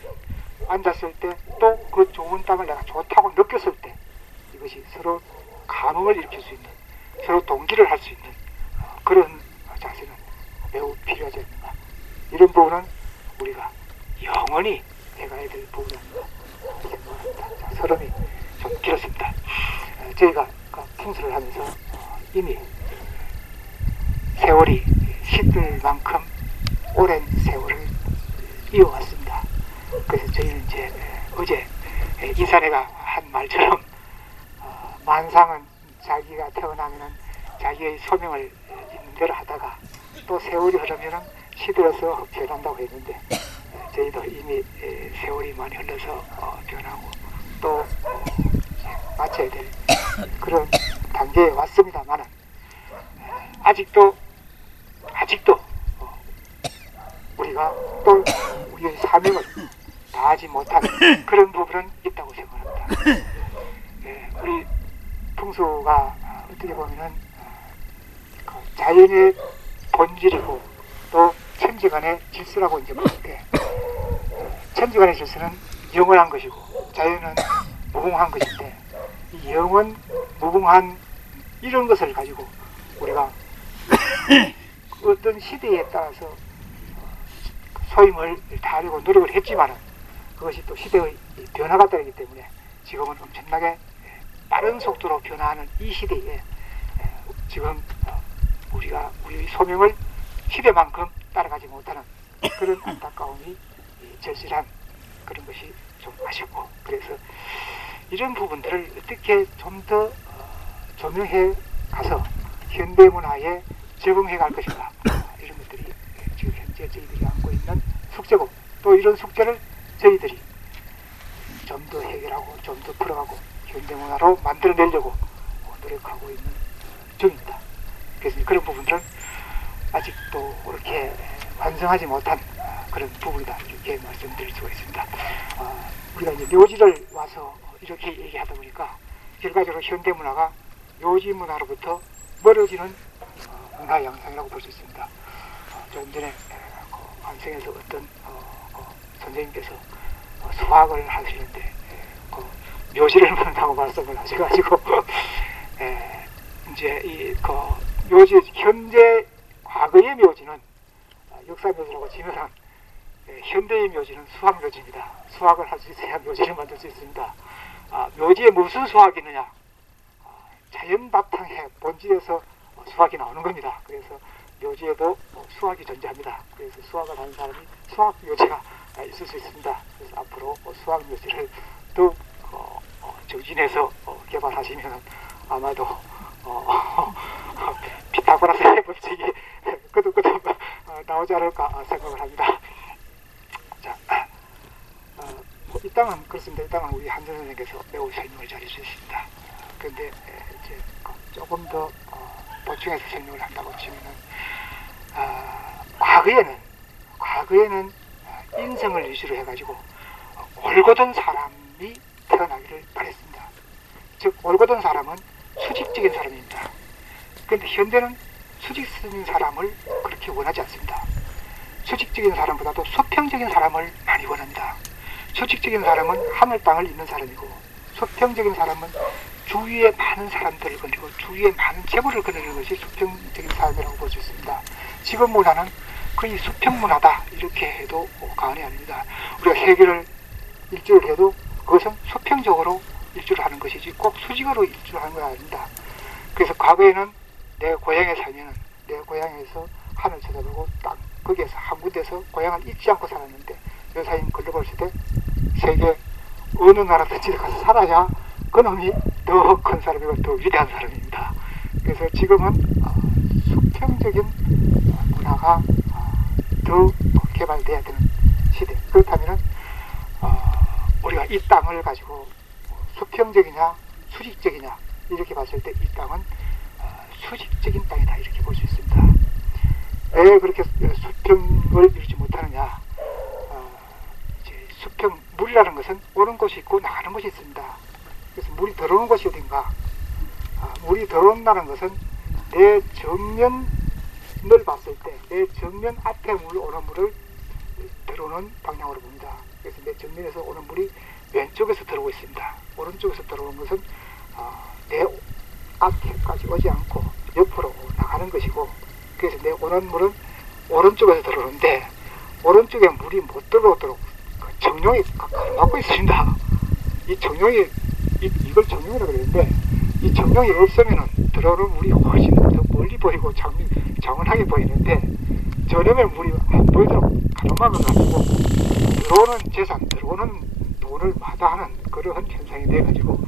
앉았을 때 또 그 좋은 땅을 내가 좋다고 느꼈을 때 이것이 서로 감흥을 일으킬 수 있는 서로 동기를 할 수 있는 그런 자세는 매우 필요하지 않는가. 이런 부분은 우리가 영원히 해가야 될 부분이라고 생각합니다. 자, 서름이 좀 길었습니다. 저희가 풍수를 하면서 이미 세월이 시들 만큼 오랜 세월을 이어왔습니다. 그래서 저희는 이제 어제 이사례가 한 말처럼 만상은 자기가 태어나면은 자기의 소명을 있는 대로 하다가 또 세월이 흐르면은 시들어서 변한다고 했는데 저희도 이미 세월이 많이 흘러서 변하고 또 마쳐야 될 그런 단계에 왔습니다만은 아직도 우리가 또 우리의 사명을 다하지 못한 그런 부분은 있다고 생각합니다. 우리 풍수가 어떻게 보면은 자연의 본질이고 또 천지간의 질서라고 이제 보는데 천지간의 질서는 영원한 것이고 자연은 무궁한 것인데 이 영원 무궁한 이런 것을 가지고 우리가 어떤 시대에 따라서 소임을 다하려고 노력을 했지만은 그것이 또 시대의 변화가 따르기 때문에 지금은 엄청나게 빠른 속도로 변화하는 이 시대에 지금 우리가 우리의 소명을 시대만큼 따라가지 못하는 그런 안타까움이 절실한 그런 것이 좀 아쉽고 그래서 이런 부분들을 어떻게 좀 더 조명해 가서 현대문화에 적응해 갈 것인가 이런 것들이 지금 현재 저희들이 안고 있는 숙제고 또 이런 숙제를 저희들이 좀 더 해결하고 좀 더 풀어가고 현대문화로 만들어내려고 노력하고 있는 중입니다. 그래서 그런 부분들은 아직도 그렇게 완성하지 못한 그런 부분이다 이렇게 말씀드릴 수가 있습니다. 우리가 이제 묘지를 와서 이렇게 얘기하다 보니까 결과적으로 현대문화가 묘지문화로부터 멀어지는 문화 양상이라고 볼 수 있습니다. 조금 전에 관성에서 어떤 선생님께서 수학을 하시는데 묘지를 묻는다고 말씀을 하셔가지고 이제 이 묘지 현재 과거의 묘지는 역사 묘지라고 치면은 현대의 묘지는 수학 묘지입니다. 수학을 할 수 있어야 묘지를 만들 수 있습니다. 묘지에 무슨 수학이 있느냐? 자연 바탕의 본질에서 수학이 나오는 겁니다. 그래서 묘지에도 수학이 존재합니다. 그래서 수학을 하는 사람이 수학 묘지가 있을 수 있습니다. 그래서 앞으로 수학 묘지를 더욱 정진해서 개발하시면 아마도 피타고라스의 법칙이 끄덕끄덕 나오지 않을까 생각을 합니다. 자, 이 땅은 그렇습니다. 이 땅은 우리 한전 선생님께서 매우 설명을 잘 해주셨습니다. 그런데 이제 조금 더 보충해서 설명을 한다고 치면은 과거에는 인성을 위주로 해가지고 올곧은 사람이 태어나기를 바랬습니다. 즉 올곧은 사람은 수직적인 사람입니다. 그런데 현대는 수직적인 사람을 그렇게 원하지 않습니다. 수직적인 사람보다도 수평적인 사람을 많이 원합니다. 수직적인 사람은 하늘 땅을 잇는 사람이고 수평적인 사람은 주위에 많은 사람들을 거느리고 주위에 많은 재물을 거느리는 것이 수평적인 사람이라고 볼 수 있습니다. 지금 문화는 거의 수평문화다 이렇게 해도 과언이 아닙니다. 우리가 세계를 일주를 해도 그것은 수평적으로 일주를 하는 것이지 꼭 수직으로 일주를 하는 건 아닙니다. 그래서 과거에는 내 고향에 살면은 내 고향에서 하늘 쳐다보고 딱 거기에서 한 군데서 고향을 잊지 않고 살았는데 요사님 글로벌 시대 세계 어느 나라든지 가서 살아야 그놈이 더 큰 사람이고 더 위대한 사람입니다. 그래서 지금은 수평적인 문화가 더 개발돼야 되는 시대. 그렇다면은 우리가 이 땅을 가지고 수평적이냐 수직적이냐 이렇게 봤을 때 이 땅은 수직적인 땅이다 이렇게 볼 수 있습니다. 왜 그렇게 수평을 이루지 못하느냐? 수평 물이라는 것은 오는 곳이 있고 나가는 곳이 있습니다. 그래서 물이 들어오는 곳이 어딘가? 물이 들어온다는 것은 내 정면을 봤을 때 내 정면 앞에 오는 물을 들어오는 방향으로 봅니다. 그래서 내 정면에서 오는 물이 왼쪽에서 들어오고 있습니다. 오른쪽에서 들어오는 것은 내 앞에까지 오지 않고 옆으로 나가는 것이고, 그래서 내 오는 물은 오른쪽에서 들어오는데 오른쪽에 물이 못 들어오도록 정룡이 막고 있습니다. 이 정룡이 이걸 정룡이라고 그러는데 이 정룡이 없으면은 들어오는 물이 훨씬 더 멀리 보이고 장원하게 보이는데 저놈의 물이 안 보이도록 가로막아가지고 들어오는 재산, 들어오는 돈을 마다하는 그러한 현상이 돼가지고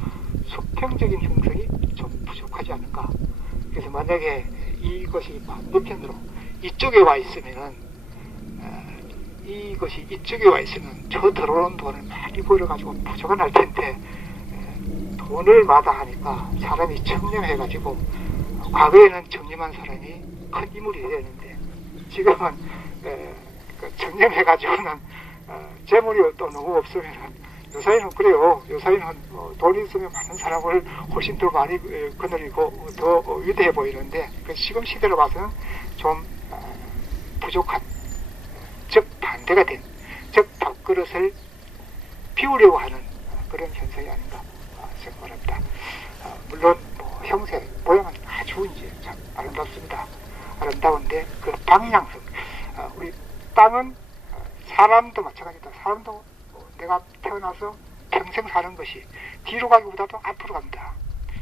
수평적인 형성이 좀 부족하지 않은가. 그래서 만약에 이것이 반대편으로 이쪽에 와 있으면은 이것이 이쪽에 와 있으면 저 들어오는 돈을 많이 벌어가지고 부족가 날 텐데 돈을 마다하니까 사람이 청렴해가지고 과거에는 청렴한 사람이 큰 인물이 되었는데 지금은 청렴해가지고는 재물이 또 너무 없으면은 요사이는 그래요. 요사이는 돈이 있으면 많은 사람을 훨씬 더 많이 거느리고 더 위대해 보이는데 지금 시대로 봐서는 좀 부족한, 즉 반대가 된, 즉 밥그릇을 비우려고 하는 그런 현상이 아닌가 생각합니다. 물론 형태, 모양은 아주 이제 참 아름답습니다. 아름다운데 그 방향성, 우리 땅은 사람도 마찬가지다. 사람도 내가 태어나서 평생 사는 것이 뒤로 가기보다도 앞으로 갑니다.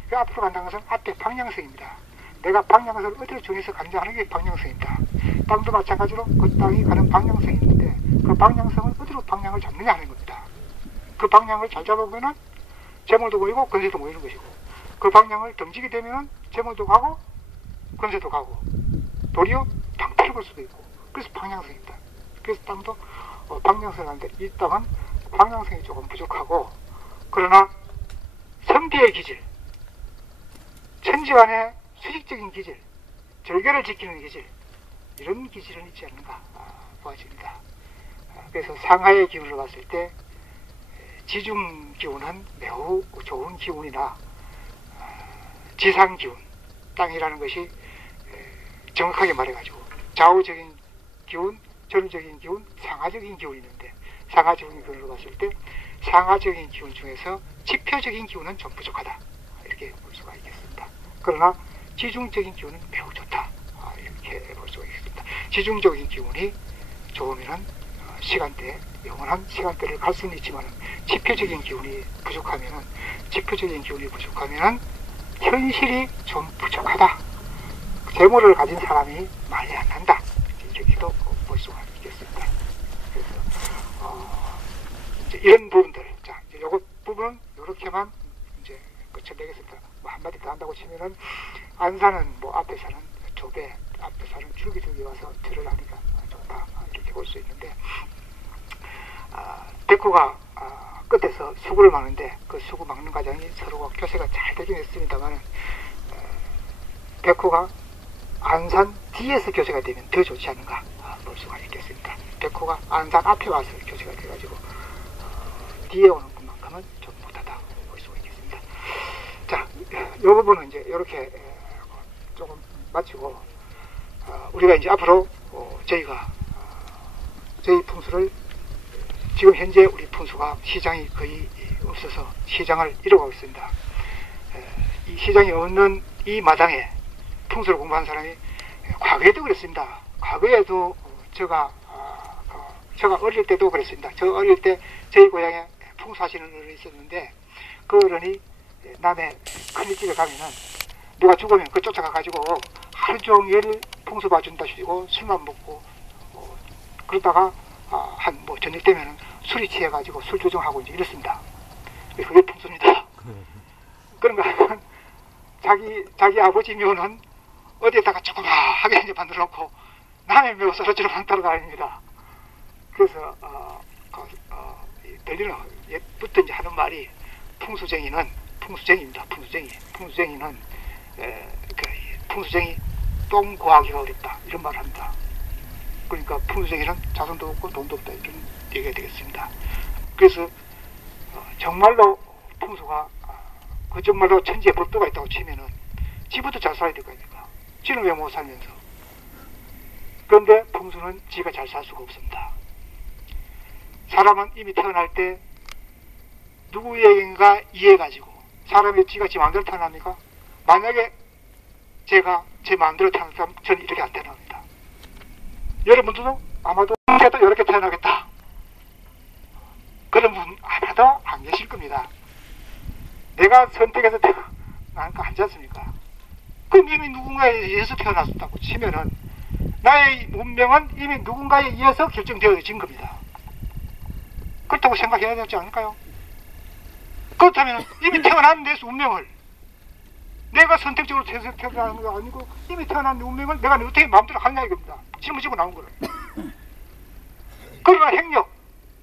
그 앞으로 간다는 것은 앞에 방향성입니다. 내가 방향성을 어디로 정해서 가는지 하는 게 방향성입니다. 땅도 마찬가지로 그 땅이 가는 방향성이 있는데 그 방향성을 어디로 방향을 잡느냐 하는 겁니다. 그 방향을 잘 잡아보면은 재물도 모이고 건세도 모이는 것이고, 그 방향을 던지게 되면은 재물도 가고 건세도 가고 도리어 방패를 볼 수도 있고, 그래서 방향성입니다. 그래서 땅도 방향성을 하는데 이 땅은 방향성이 조금 부족하고, 그러나 선비의 기질, 천지간의 수직적인 기질, 절개를 지키는 기질, 이런 기질은 있지 않는가 보아집니다. 그래서 상하의 기운을 봤을 때 지중 기운은 매우 좋은 기운이나 지상 기운, 땅이라는 것이 정확하게 말해가지고 좌우적인 기운, 전후적인 기운, 상하적인 기운이 있는데 상하적인 기운으로 봤을 때 상하적인 기운 중에서 지표적인 기운은 좀 부족하다 이렇게 볼 수가 있겠습니다. 그러나 지중적인 기운은 매우 좋다 이렇게 볼 수가 있습니다. 지중적인 기운이 좋으면은 시간대, 영원한 시간대를 갈 수는 있지만 지표적인 기운이 부족하면은 현실이 좀 부족하다. 재물을 가진 사람이 많이 안 난다. 이렇게도 볼 수가 있겠습니다. 그래서 이제 이런 부분들, 자, 이제 요거 부분은 이렇게만 이제 끝을 내겠습니다. 뭐 한마디 더 한다고 치면은 안사는 앞에 사는 조배, 앞에 사는 줄기둥이 와서 들을 하니까 좋다 이렇게 볼 수 있는데, 백호가 끝에서 수구를 막는데 그 수구 막는 과정이 서로가 교세가 잘 되긴 했습니다만 백호가 안산 뒤에서 교세가 되면 더 좋지 않은가 볼 수가 있겠습니다. 백호가 안산 앞에 와서 교세가 돼가지고 뒤에 오는 것만큼은 좀 못하다 볼 수가 있겠습니다. 자, 이 부분은 이제 이렇게 조금 마치고 우리가 이제 앞으로 저희가 저희 풍수를 지금 현재 우리 풍수가 시장이 거의 없어서 시장을 잃어가고 있습니다. 이 시장이 없는 이 마당에 풍수를 공부한 사람이 과거에도 그랬습니다. 과거에도 제가 어릴 때도 그랬습니다. 저 어릴 때 저희 고향에 풍수하시는 어른이 있었는데 그 어른이 남의 큰일집에 가면은 누가 죽으면 그 쫓아가가지고 하루 종일 풍수 봐준다 쉬고 술만 먹고 그러다가 한 뭐 저녁 되면은 술이 취해가지고 술 조정하고 이제 이렇습니다. 그게 풍수입니다. 그런가 자기 아버지 묘는 어디에다가 조그마하게 이제 만들어 놓고 남의 묘 서로지로 만들어 다닙니다. 그래서 들리는 옛부터 이제 하는 말이 풍수쟁이입니다. 풍수쟁이는 풍수쟁이 똥 구하기가 어렵다 이런 말을 합니다. 그러니까 풍수쟁이는 자손도 없고 돈도 없다 이런 얘기가 되겠습니다. 그래서 정말로 풍수가 그 정말로 천지에 법도가 있다고 치면은 지부터 잘 살아야 될 거 아닙니까? 지는 왜 못 살면서? 그런데 풍수는 지가 잘 살 수가 없습니다. 사람은 이미 태어날 때 누구에겐가 이해가지고 사람이 지가 지 마음대로 태어납니까? 만약에 제가 제 마음대로 태어났다면 저는 이렇게 안 태어납니다. 여러분들도 아마도 이렇게 태어나겠다. 그런 분 아마도 안 계실 겁니다. 내가 선택해서 태어난 거 아니지 않습니까? 그럼 이미 누군가에 의해서 태어났다고 치면은 나의 운명은 이미 누군가에 의해서 결정되어진 겁니다. 그렇다고 생각해야 되지 않을까요? 그렇다면 이미 태어난 내 운명을 내가 선택적으로 태어나는 거 아니고 이미 태어난 운명을 내가 어떻게 마음대로 하느냐 이겁니다. 짊어지고 나온 거를. 그러나 행력,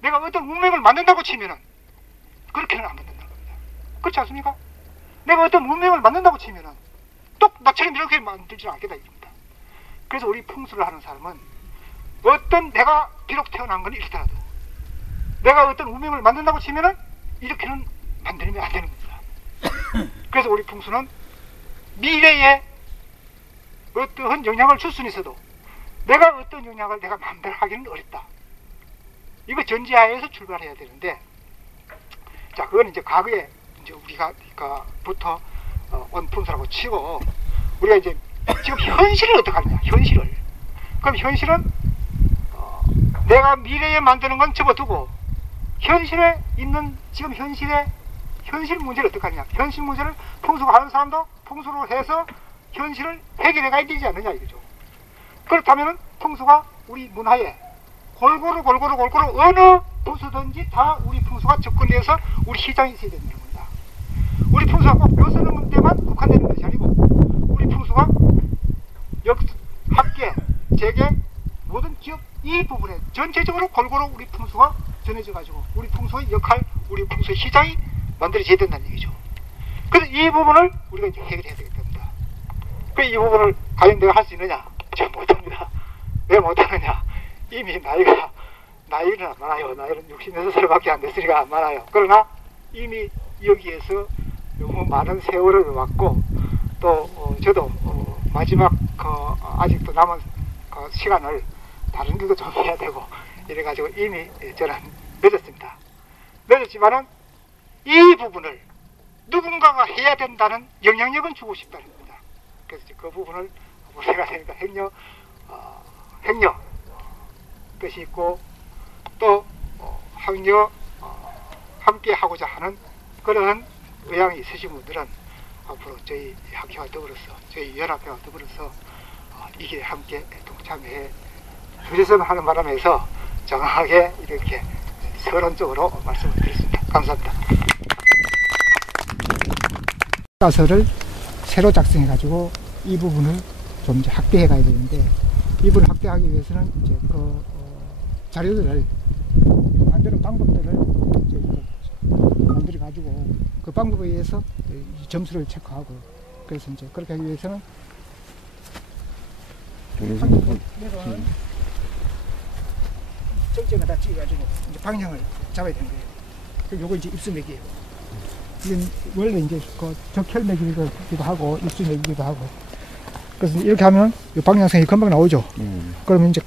내가 어떤 운명을 만든다고 치면은 그렇게는 안 만든다는 겁니다. 그렇지 않습니까? 내가 어떤 운명을 만든다고 치면은 또 나처럼 이렇게 만들지 않겠다 이겁니다. 그래서 우리 풍수를 하는 사람은 어떤 내가 비록 태어난 건 이렇더라도 내가 어떤 운명을 만든다고 치면은 이렇게는 만들면 안 되는 겁니다. 그래서 우리 풍수는 미래에 어떠한 영향을 줄 수는 있어도 내가 어떤 영향을 내가 마음대로 하기는 어렵다. 이거 전제하에서 출발해야 되는데, 자, 그거는 이제 과거에 이제 우리가 부터 온 풍수라고 치고, 우리가 이제 지금 현실을 어떻게 하느냐, 현실을. 그럼 현실은 내가 미래에 만드는 건 접어두고 현실에 있는 지금 현실의 현실 문제를 어떻게 하느냐, 현실 문제를 풍수가 하는 사람도 풍수로 해서 현실을 해결해 가야 되지 않느냐 이거죠. 그렇다면은 풍수가 우리 문화에 골고루 어느 부수든지 다 우리 풍수가 접근해서 우리 시장이 있어야 되는 겁니다. 우리 풍수가 꼭 묘 쓰는 데만 국한되는 것이 아니고 우리 풍수가 학계, 재계, 모든 기업 이 부분에 전체적으로 골고루 우리 풍수가 전해져 가지고 우리 풍수의 역할, 우리 풍수의 시장이 만들어져야 된다는 얘기죠. 그래서 이 부분을 우리가 이제 해결해야 되겠다. 그 이 부분을 과연 내가 할 수 있느냐? 잘 못합니다. 왜 못하느냐? 이미 나이는 안 많아요. 나이는 66살밖에 안 됐으니까 안 많아요. 그러나 이미 여기에서 너무 많은 세월을 왔고 또 저도 마지막 아직도 남은 시간을 다른 일도 좀 해야 되고 이래가지고 이미 저는 늦었습니다. 늦었지만은 이 부분을 누군가가 해야 된다는 영향력은 주고 싶다는 겁니다. 그래서 그 부분을 우리가 되니까 행여 뜻이 있고 또 학녀 함께 하고자 하는 그런 의향이 있으신 분들은 앞으로 저희 학회와 더불어서 저희 연합회와 더불어서 이 길에 함께 동참해 주셨으면 하는 바람에서 정확하게 이렇게 서론적으로 말씀을 드렸습니다. 감사합니다. 가설을 새로 작성해 가지고 이 부분을 좀 이제 확대해 가야 되는데 이 부분을 확대하기 위해서는 이제 자료들을 만드는 방법들을 이제 만들어 가지고 그 방법에 의해서 점수를 체크하고 그래서 이제 그렇게 하기 위해서는 정점을 다 찍어가지고 이제 방향을 잡아야 되는 거예요. 그리고 요거 이제 입수맥이에요. 이게 원래 이제 적혈맥이기도 하고 입수맥이기도 하고 그래서 이렇게 하면 이 방향성이 금방 나오죠. 그러면 이제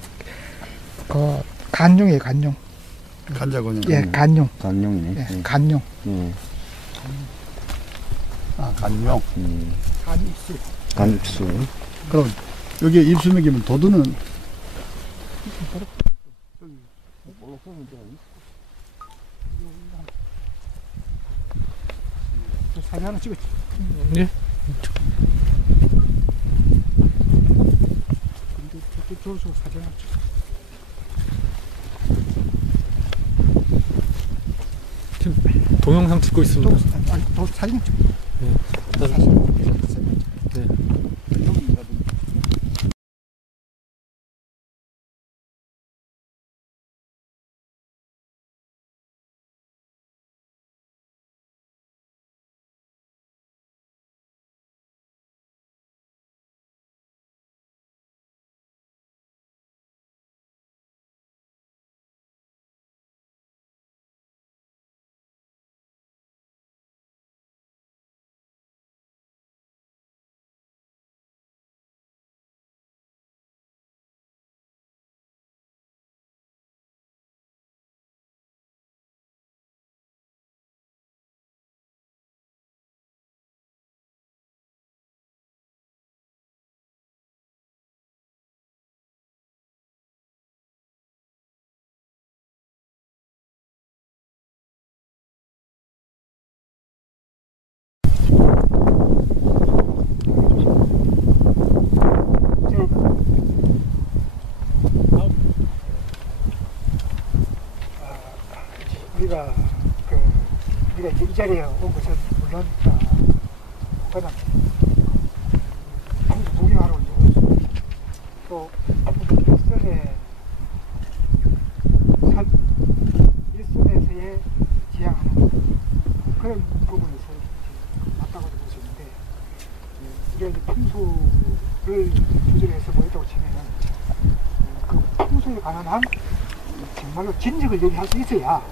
간용이에요. 간용. 간자군요. 예, 간용. 간용이네. 예, 간용. 아, 간용. 간입술. 간입술. 그럼 여기 입수맥이면 도두는 사진 하나 찍었지. 네. 근데 저쪽 사진을 지금 동영상 찍고 있습니다. 사진 찍. 네. 사진. 네. 우리가 이제 이 자리에 온 것은 물론 그냥 구경하러 온 거고 또 일선에서의 지향하는 그런 부분에서 맞다고도 볼 수 있는데 이런 풍수를 주제해서 뭐였다고 치면은 그 풍수에 관한 한 정말로 진즉을 얘기할 수 있어야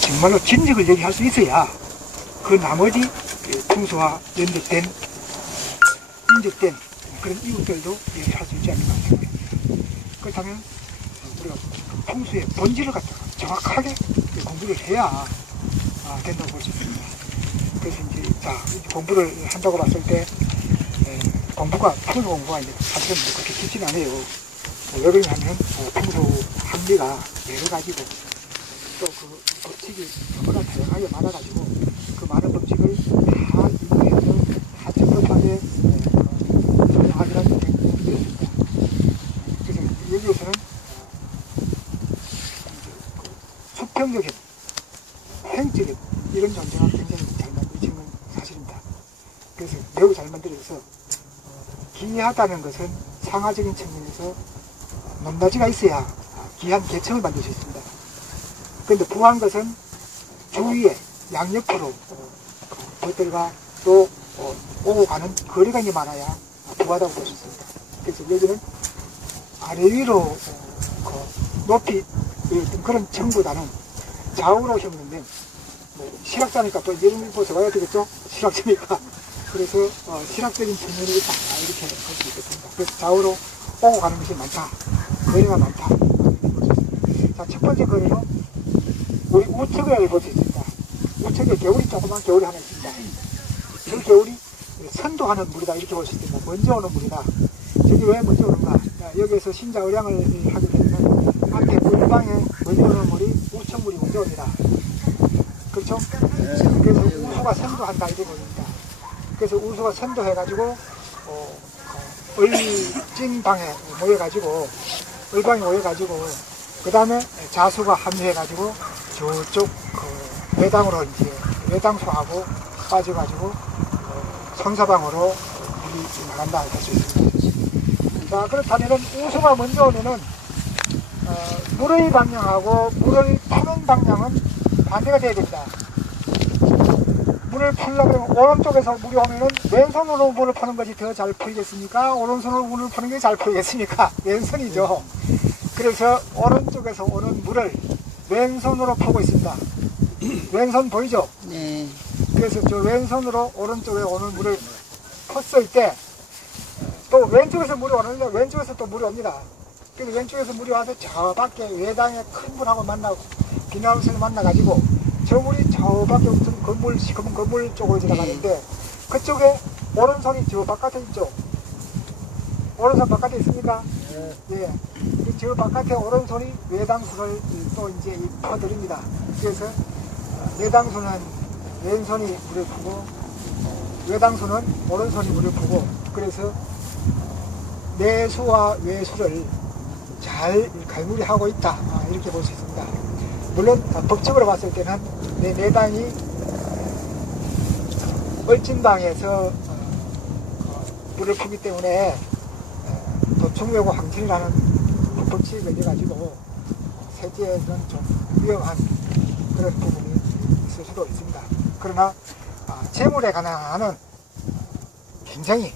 정말로 진즉을 얘기할 수 있어야 그 나머지 풍수와 연결된 인적된 그런 이웃들도 얘기할 수 있지 않을까 생각합니다. 그렇다면 우리가 풍수의 본질을 갖다가 정확하게 공부를 해야 된다고 볼 수 있습니다. 그래서 이제 공부를 한다고 봤을 때 공부가 풍수 공부가 이제 사실은 그렇게 쉽지는 않아요. 왜 그러냐면 풍수 한리가 여러 가지고 또 그 법칙이 너무나 다양하게 많아가지고 그 많은 법칙을 다 이용해서 다 적법하게 적용하기라는 문제가 있습니다. 그래서 여기에서는 수평적인 행적인 이런 존재가 굉장히 잘 만들어진 건 사실입니다. 그래서 매우 잘 만들어져서 기이하다는 것은 상하적인 측면에서 높낮이가 있어야 기이한 계층을 만들 수 있습니다. 그런데 부한 것은 주위에 양옆으로 것들과 또 오고 가는 거리감이 많아야 부하다고 볼 수 있습니다. 그래서 여기는 아래 위로 높이 그런 층보다는 좌우로 형성된 실학자니까 또 이런 곳에 와야 되겠죠? 실학자니까. 그래서 실학적인 측면이 있다 이렇게 볼 수 있겠습니다. 그래서 좌우로 오고 가는 것이 많다. 거리가 많다. 자, 첫 번째 거리는 우리 우측을 볼 수 있습니다. 우측에 개울이 조그만 개울이 하나 있습니다. 그 개울이 선도하는 물이다 이렇게 볼 수 있습니다. 먼저 오는 물이다. 저기 왜 먼저 오는가? 여기에서 신자의량을 하게 되면 앞에 물방에 먼저 오는 물이 우측물이 먼저 옵니다. 그렇죠? 그래서 우수가 선도한다 이렇게 보입니다. 그래서 우수가 선도해가지고 을진방에 모여가지고 을방에 모여가지고 그 다음에 자수가 합류해가지고 저쪽 외당으로 이제 외당수하고 빠져가지고 성사방으로 물이 나간다 할 수 있습니다. 자, 그렇다면은 우수가 먼저 오면은 물의 방향하고 물을 푸는 방향은 반대가 돼야 됩니다. 물을 풀려면 오른쪽에서 물이 오면은 왼손으로 물을 푸는 것이 더 잘 풀리겠습니까? 오른손으로 물을 푸는 게 잘 풀리겠습니까? 왼손이죠. 그래서 오른쪽에서 오는 물을 왼손으로 푸고 있습니다. 왼손 보이죠? 네. 그래서 저 왼손으로 오른쪽에 오는 물을 컸을 때 또 왼쪽에서 물이 오는데 왼쪽에서 또 물이 옵니다. 그래서 왼쪽에서 물이 와서 저 밖에 외당에 큰 물하고 만나고 비닐하우스를 만나가지고 저 물이 저 밖에 무슨 건물 시커먼 건물 쪽으로 지나가는데 그쪽에 오른손이 저 바깥에 있죠. 오른손 바깥에 있습니까? 예. 저 바깥에 오른손이 외당수를 또 이제 퍼드립니다. 그래서 내당수는 왼손이 물을 푸고 외당수는 오른손이 물을 푸고 그래서 내수와 외수를 잘 갈무리하고 있다. 이렇게 볼 수 있습니다. 물론 법적으로 봤을 때는 내 내당이 얼진당에서 물을 푸기 때문에 도청외고 항진이라는 불법치에 걸려가지고 세제에서는 좀 위험한 그런 부분이 있을 수도 있습니다. 그러나 재물에 관한 한은 굉장히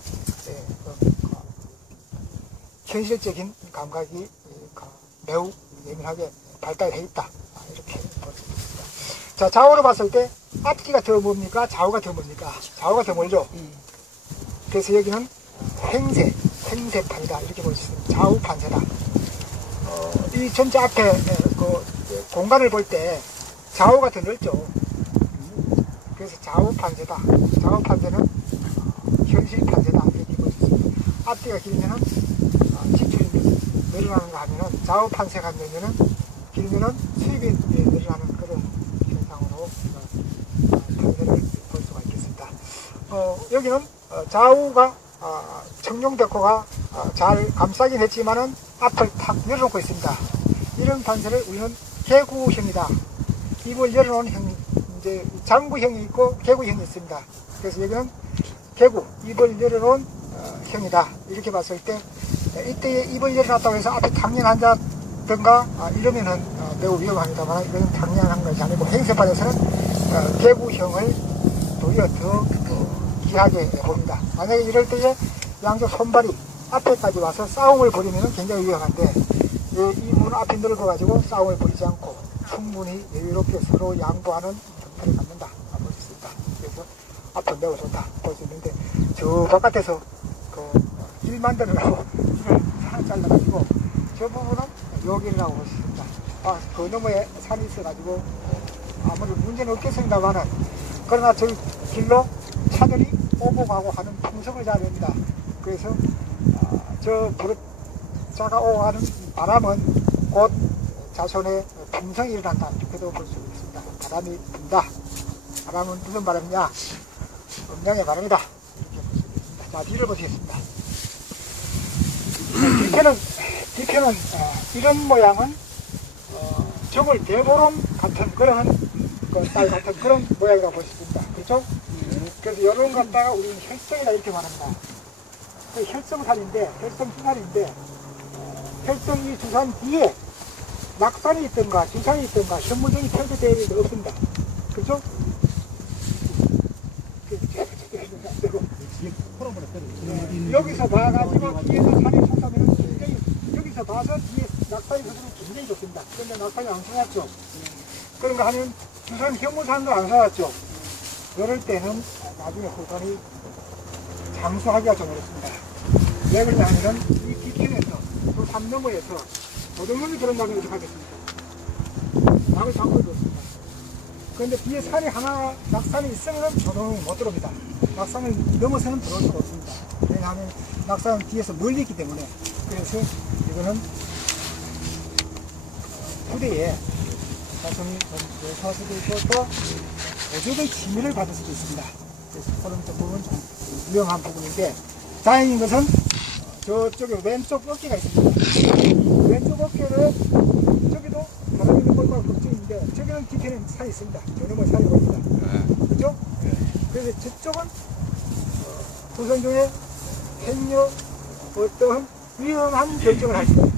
현실적인 감각이 매우 예민하게 발달해 있다. 이렇게 볼 수 있습니다. 자, 좌우로 봤을 때 앞뒤가 더 뭡니까? 좌우가 더 뭡니까? 좌우가 더 멀죠? 그래서 여기는 횡세판이다. 이렇게 볼 수 있습니다. 좌우 판세다. 이 전체 앞에 그 공간을 볼 때 좌우가 더 넓죠. 그래서 좌우 판세다. 좌우 판세는 현실 판세다. 이렇게 볼 수 있습니다. 앞뒤가 길면은 지출이 늘어나는 거 하면은 좌우 판세가 되면은 길면은 수입이 늘어나는 그런 현상으로 판세를 볼 수가 있겠습니다. 여기는 좌우가 청룡백호가 잘 감싸긴 했지만은 앞을 탁 열어놓고 있습니다. 이런 판세를 우리는 개구형이다. 입을 열어놓은 형, 이제 장구형이 있고 개구형이 있습니다. 그래서 여기는 개구, 입을 열어놓은 형이다. 이렇게 봤을 때 이때 입을 열어놨다고 해서 앞에 탕년 앉았던가 이러면은 매우 위험합니다만 이거는 탕년한 것이 아니고 행세판에서는 개구형을 도리어 더 귀하게 봅니다. 만약에 이럴 때에 양쪽 손발이 앞에까지 와서 싸움을 벌이면 굉장히 위험한데 이 부분 앞에 넓어가지고 싸움을 벌이지 않고 충분히 여유롭게 서로 양보하는 형태를 갖는다 볼 수 있다. 그래서 앞은 매우 좋다 볼 수 있는데 저 바깥에서 길 만들으라고 길을 잘라가지고 저 부분은 여길이라고 볼 수 있습니다. 그 너머에 산이 있어가지고 아무리 문제는 없겠습니다만은 그러나 저 길로 차들이 오고 가고 하는 풍성을 잘 냅니다. 그래서 저 부르자가 오고 하는 바람은 곧 자손의 풍성이 일어난다. 이렇게도 볼 수 있습니다. 바람이 분다. 바람은 무슨 바람이냐? 음양의 바람이다. 이렇게 볼 수 있습니다. 자, 뒤를 보시겠습니다. 뒤편은 이런 모양은 정월 대보름 같은 그런 딸 같은 그런 모양이라고 볼 수 있습니다. 그렇죠? 그래서 이런 갖다가 우리는 혈성이다 이렇게 말합니다. 혈성산인데 혈성주산인데 혈성 이 주산 뒤에 낙산이 있던가 주산이 있던가 현무정이 펼쳐되어 있는 게 없습니다. 그렇죠? 여기서 봐가지고 뒤에서 산이 솟아면 굉장히 여기서 봐서 뒤에 낙산이 솟으면 굉장히 좋습니다. 그런데 낙산이 안 솟았죠. 그런가 하면 주산 현무산도 안 솟았죠. 그럴 때는 나중에 후산이 장수하기가 좀 어렵습니다. 왜 그러냐면 이 뒤편에서 또 산 너머에서 도둑놈이 들어온다면 어떻게 하겠습니까? 낙을 잡고 있습니다. 그런데 뒤에 산이 하나, 낙산이 있으면 도둑놈이 못 들어옵니다. 낙산을 넘어서는 들어올 수가 없습니다. 왜냐하면 낙산은 뒤에서 멀리 있기 때문에. 그래서 이거는 후대에 자손이 묘사할 수도 있고 또 도적의 지미를 받을 수도 있습니다. 그래서 그런 부분은 좀 위험한 부분인데 다행인 것은 저쪽에 왼쪽 어깨가 있습니다. 왼쪽 어깨를 저기도 바람 있는 곳과 걱정인데 저기는 뒤편에 산이 있습니다. 저놈의 산이 보입니다. 그렇죠? 그래서 저쪽은 조선 중에 행여 어떤 위험한 결정을 할 때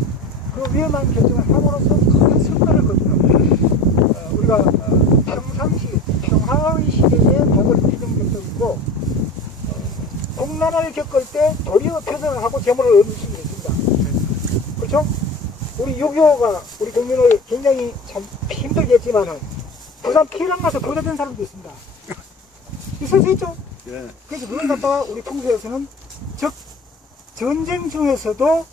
그 위험한 결정을 함으로써 큰 성과를 거둡니다. 우리가 평화의 시대에 법을 비정격적이고 공난을 겪을 때 도리어 표현을 하고 재물을 얻는 시기가 있습니다. 그렇죠? 우리 6.25가 우리 국민을 굉장히 참 힘들게 했지만은 부산 피해랑 가서 교대된 사람도 있습니다. 있을 수 있죠? 예. 그래서 그걸 갖다가 우리 풍수에서는 즉 전쟁 중에서도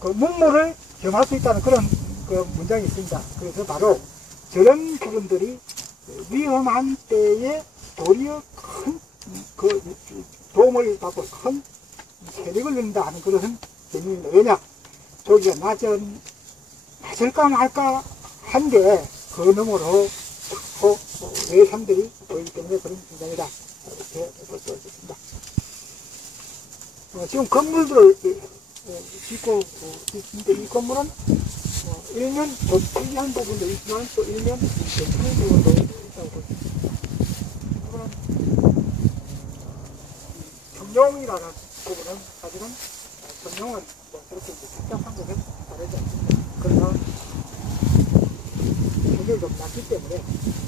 그 문물을 경할 수 있다는 그런 그 문장이 있습니다. 그래서 바로 저런 부분들이 위험한 때에 도리어 큰 그 도움을 받고 큰 세력을 이룬다 하는 그런 의미입니다. 왜냐? 저기가 맞을까 말까 한데 그 너머로 외삼들이 보이기 때문에 그런 문장이다. 이렇게 볼 수 있습니다. 지금 건물들을 짓고 있는데 이 건물은 일면 더 특이한 부분도 있지만 또 일면 괜찮은 부분도 있다고 볼 수 있습니다. 정용이라는 부분은 사실은 정용은 뭐 그렇게 복잡한 것은 다르지 않습니다. 그러나 경력이 좀 낮기 때문에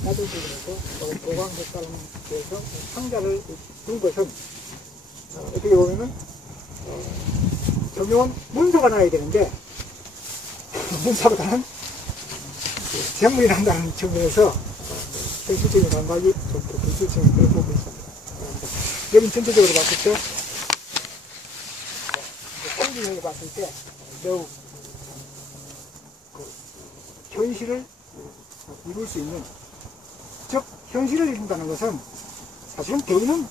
낮은 부분에서 보강했다는 데에서 상자를 둔 것은 어떻게 보면은 정용은 문서가 나야 되는데 문서보다는 재물이 난다는 측면에서 현실적인 감각이 좀 더 현실적인 그런 부분이 있습니다. 여긴 전체적으로 봤을 때 평균형에 봤을 때 매우 현실을 이룰 수 있는, 즉 현실을 이룬다는 것은 사실은 대인은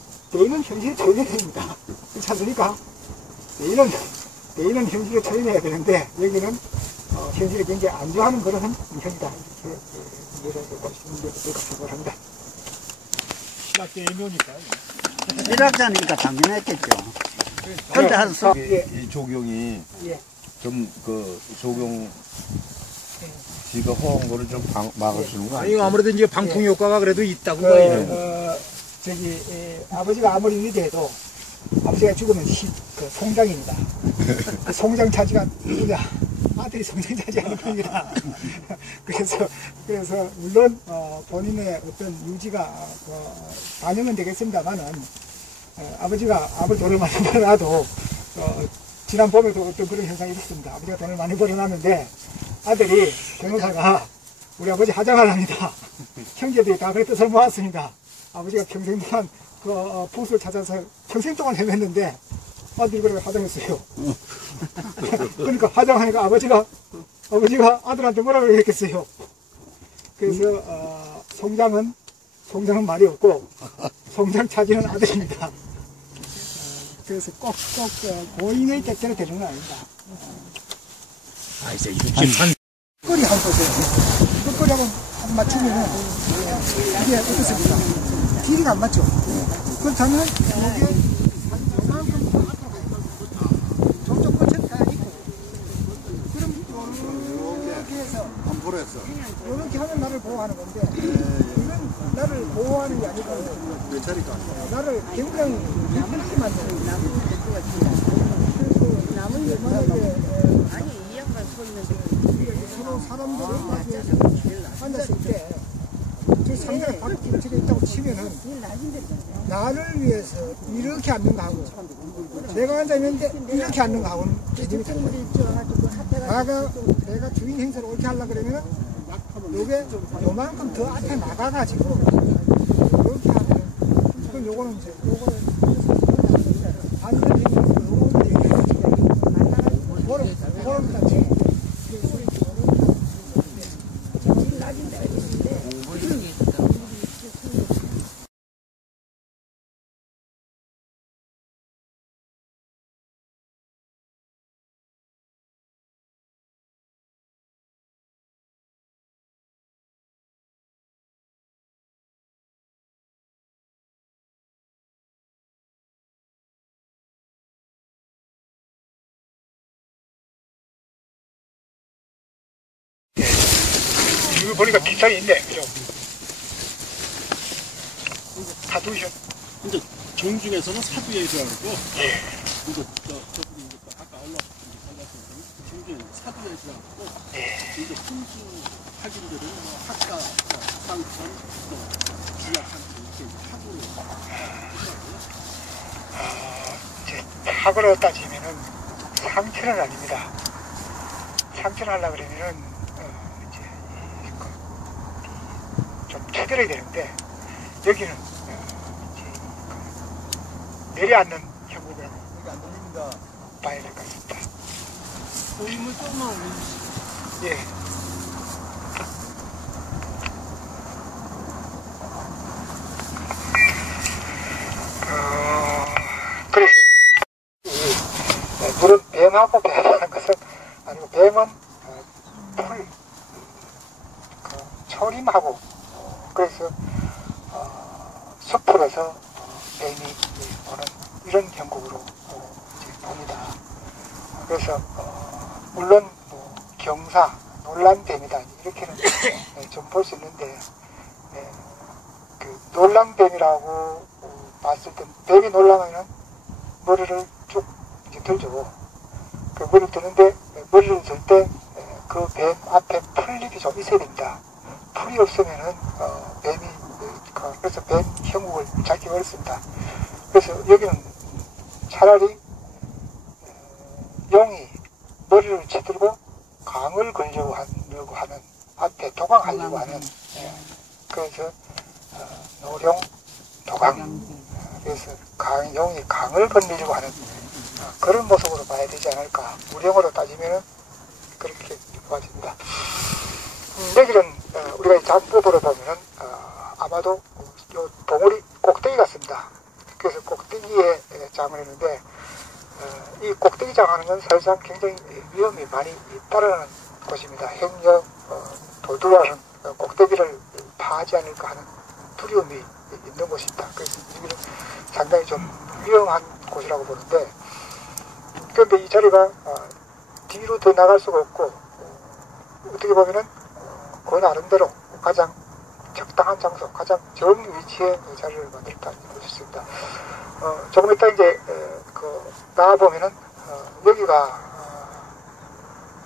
현실을 처리해야 됩니다. 그렇지 않습니까? 대인은 현실을 처리해야 되는데 여기는 현실에 굉장히 안주하는 그런 형이다. 이렇게 이해해서 볼 수 있는 게 어떨까 생각합니다. 신학계 애묘니까. 일학자니까 당연했겠죠. 그런데 한 서. 이 조경이 좀 그 조경 지가 허한 거를 좀 막아주는 거 아니에요? 아니 아무래도 이제 방풍 효과가 그래도 있다고 봐요. 아버지가 아무리 위대해도 아버지가 죽으면 송장입니다. 그 송장 차지가 누구냐? 아들이 송장 차지하는 겁니다. 그래서 물론 본인의 어떤 유지가 반영은 되겠습니다만은 아버지가 아무리 돈을 많이 벌어놔도 지난 봄에도 어떤 그런 현상이 있었습니다. 아버지가 돈을 많이 벌어놨는데 아들이 변호사가 우리 아버지 하장하랍니다. 형제들이 다 그 뜻을 모았습니다. 아버지가 평생 동안 그 보수를 찾아서 평생 동안 헤맸는데 아들이 그렇게 하장했어요. 그러니까 하장하니까 아버지가 아들한테 뭐라고 했겠어요. 그래서 송장은 말이 없고 송장 차지는 아들입니다. 그래서 꼭 고인의 때때로 되는 건 아닙니다. 이제 이렇게 끝거리 한 거죠. 끝거리하고 안 맞추면 이게 어떻습니까? 길이가 안 맞죠. 그렇다면 이게 이만큼 저쪽 끝에 다 있고 그럼 이렇게 해서 이렇게 하면 나를 보호하는 건데 이건 나를 보호하는 게 아니고 나를 굉장히 힘들게 만드는 남은 게 아니 이 양반 소리는 서로 사람들을 앉았을 때 저 상대가 바로 길치가 있다고 치면은 나를 위해서 이렇게 앉는가 하고 내가 앉아있는데 이렇게 앉는가 하고는 개념이 다른 거예요. 내가 주인 행세를 옳게 하려고 그러면은 요게 요만큼 더 앞에 나가가지고 이렇게 하면 그럼 요거는 이제 요거는 반대로 이거 보니까 비탈이 있네, 그죠? 사두이죠. 근데 정중에서는 사두에 들어가고, 이제 저분이 이제 아까 올라왔던 정중에 사두에 들어가고, 이제 훈수 학인들은 뭐 학과, 상천, 주약한테 이렇게 학으로 이제 학으로 따지면은 상체는 아닙니다. 상체를 하려고 그러면은 좀 쳐들어야 되는데 여기는 내려앉는 형국이라고 봐야 될 것 같습니다. 보이면 조금만 올려주시죠. 예. 그래서 물은 뱀하고 뱀이라는 것은 아니고 뱀은 풀 초림하고 그래서 숲으로서 뱀이 오는 이런 형국으로 봅니다. 그래서 물론 뭐 경사, 놀란뱀이다 이렇게는 좀 볼 수 있는데 그 놀란뱀이라고 봤을 때 뱀이 놀라면은 머리를 쭉 이제 들죠. 그 머리를 드는데 머리를 들 때 그 뱀 앞에 풀잎이 좀 있어야 됩니다. 풀이 없으면은 뱀이 그래서 뱀 형국을 찾기가 어렵습니다. 그래서 여기는 차라리 용이 머리를 치들고 강을 걸려고 하는 앞에 도강하려고 하는 그래서 노령 도강 그래서 용이 강을 건너려고 하는 그런 모습으로 봐야 되지 않을까. 우령으로 따지면 그렇게 보아집니다. 여기는 우리가 장법으로 보면은 아마도 요 봉우리 꼭대기 같습니다. 그래서 꼭대기에 장을 했는데 이 꼭대기 장하는 건 사실상 굉장히 위험이 많이 있다는 곳입니다. 행여 도둑하는 꼭대기를 파하지 않을까 하는 두려움이 있는 곳입니다. 그래서 여기는 상당히 좀 위험한 곳이라고 보는데 그런데 이 자리가 뒤로 더 나갈 수가 없고 어떻게 보면은 그 나름대로 가장 적당한 장소, 가장 좋은 위치에 그 자리를 만들었다 볼 수 있습니다. 조금 이따 이제 나와 보면은 여기가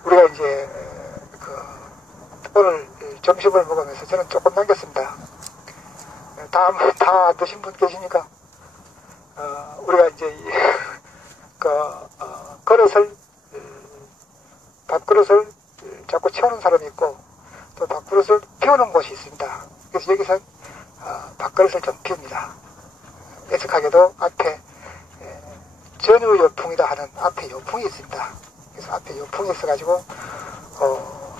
우리가 이제 오늘 점심을 먹으면서 저는 조금 남겼습니다. 다 드신 분 계십니까? 우리가 이제 그릇을 밥그릇을 자꾸 채우는 사람이 있고 또 밥그릇을 피우는 곳이 있습니다. 그래서 여기서 밥그릇을 좀 피웁니다. 애석하게도 앞에 전유요풍이다 하는 앞에 요풍이 있습니다. 그래서 앞에 요풍이 있어가지고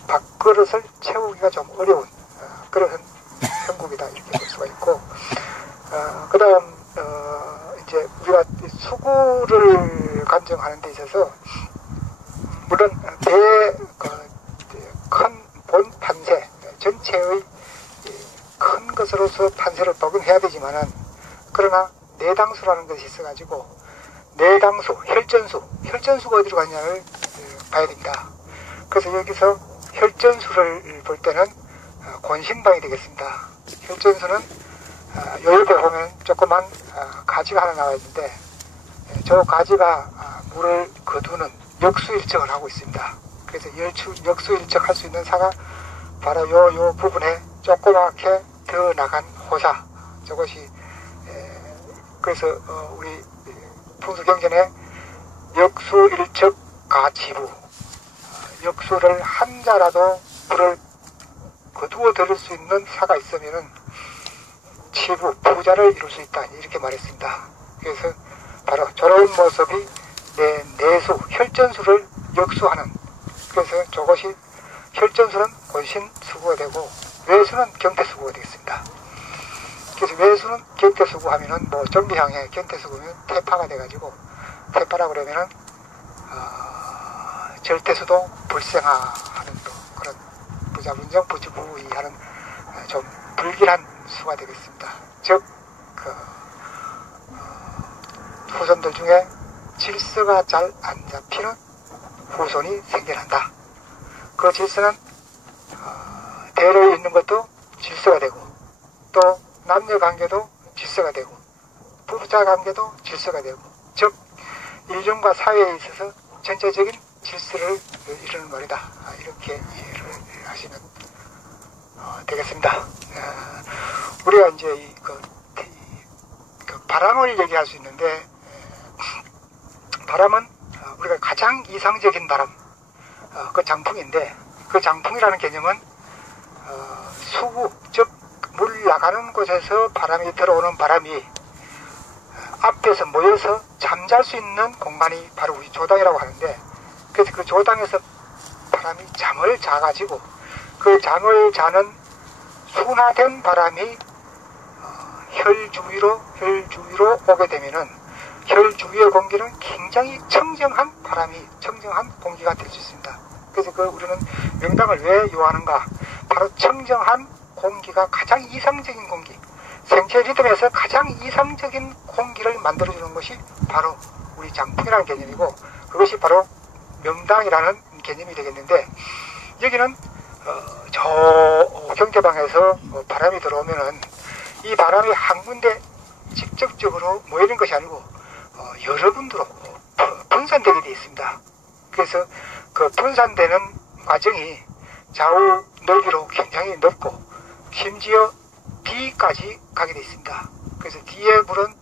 밥그릇을 채우기가 좀 어려운 그런 형국이다 이렇게 볼 수가 있고 그 다음 이제 우리가 수구를 간정하는 데 있어서 물론 큰 본 판세 전체의 큰 것으로서 판세를 복용해야 되지만은 그러나 내당수라는 것이 있어가지고 내당수, 혈전수가 어디로 가냐를 봐야 됩니다. 그래서 여기서 혈전수를 볼 때는 권신방이 되겠습니다. 혈전수는 요 옆에 보면 조그만 가지가 하나 나와 있는데 저 가지가 물을 거두는 역수일적을 하고 있습니다. 그래서 역수일적 할 수 있는 사가 바로 요 부분에 조그맣게 더 나간 호사 저것이 그래서 우리 풍수경전에 역수일적 가지부 역수를 한 자라도 물을 거두어 들을 수 있는 사가 있으면은 치부, 부자를 이룰 수 있다 이렇게 말했습니다. 그래서 바로 저런 모습이 내수, 혈전수를 역수하는 그래서 저것이 혈전수는 권신수구가 되고 외수는 경태수구가 되겠습니다. 그래서 외수는 경태수구 하면은 뭐 정비향에 경태수구면 태파가 돼가지고 태파라 그러면은 절대수도 불생하하는 또 그런 부자분정 부지부의하는 좀 불길한 수가 되겠습니다. 즉 후손들 중에 질서가 잘 안 잡히는 후손이 생겨난다. 그 질서는 대로에 있는 것도 질서가 되고 또 남녀 관계도 질서가 되고 부부자 관계도 질서가 되고 즉 인륜과 사회에 있어서 전체적인 질서를 이루는 말이다. 이렇게 이해를 하시면 되겠습니다. 우리가 이제 그 바람을 얘기할 수 있는데 바람은 우리가 가장 이상적인 바람 그 장풍인데 그 장풍이라는 개념은 수구 즉 물 나가는 곳에서 바람이 들어오는 바람이 앞에서 모여서 잠잘 수 있는 공간이 바로 우리 조당이라고 하는데, 그래서 그 조당에서 바람이 잠을 자가지고 그 잠을 자는 순화된 바람이 혈 주위로 오게 되면은 혈 주위의 공기는 굉장히 청정한 바람이, 청정한 공기가 될 수 있습니다. 그래서 우리는 명당을 왜 요하는가? 바로 청정한 공기가 가장 이상적인 공기, 생체 리듬에서 가장 이상적인 공기를 만들어주는 것이 바로 우리 장풍이라는 개념이고, 그것이 바로 명당이라는 개념이 되겠는데, 여기는 저 경계방에서 바람이 들어오면은 이 바람이 한 군데 직접적으로 모이는 것이 아니고 여러 군데로 분산되게 되어 있습니다. 그래서 그 분산되는 과정이 좌우 넓이로 굉장히 넓고 심지어 뒤까지 가게 되어 있습니다. 그래서 뒤에 물은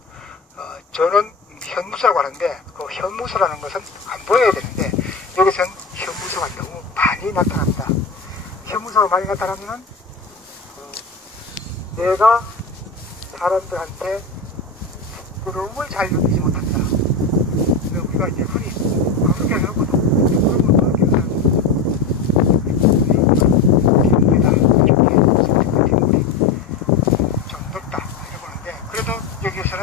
저는 현무소라고 하는데, 그 현무소라는 것은 안 보여야 되는데 여기서는 현무소가 너무 많이 나타납니다. 현무소가 많이 나타나면 내가 사람들한테 부끄러움을 잘 느끼지 못한다. 그래서 우리가 이제 흔히 그렇게 해놓고도 부끄러움을 느끼는 사람이 뒷물이다, 뒷물이 좀 넓다 이러고 하는데, 그래도 여기에서는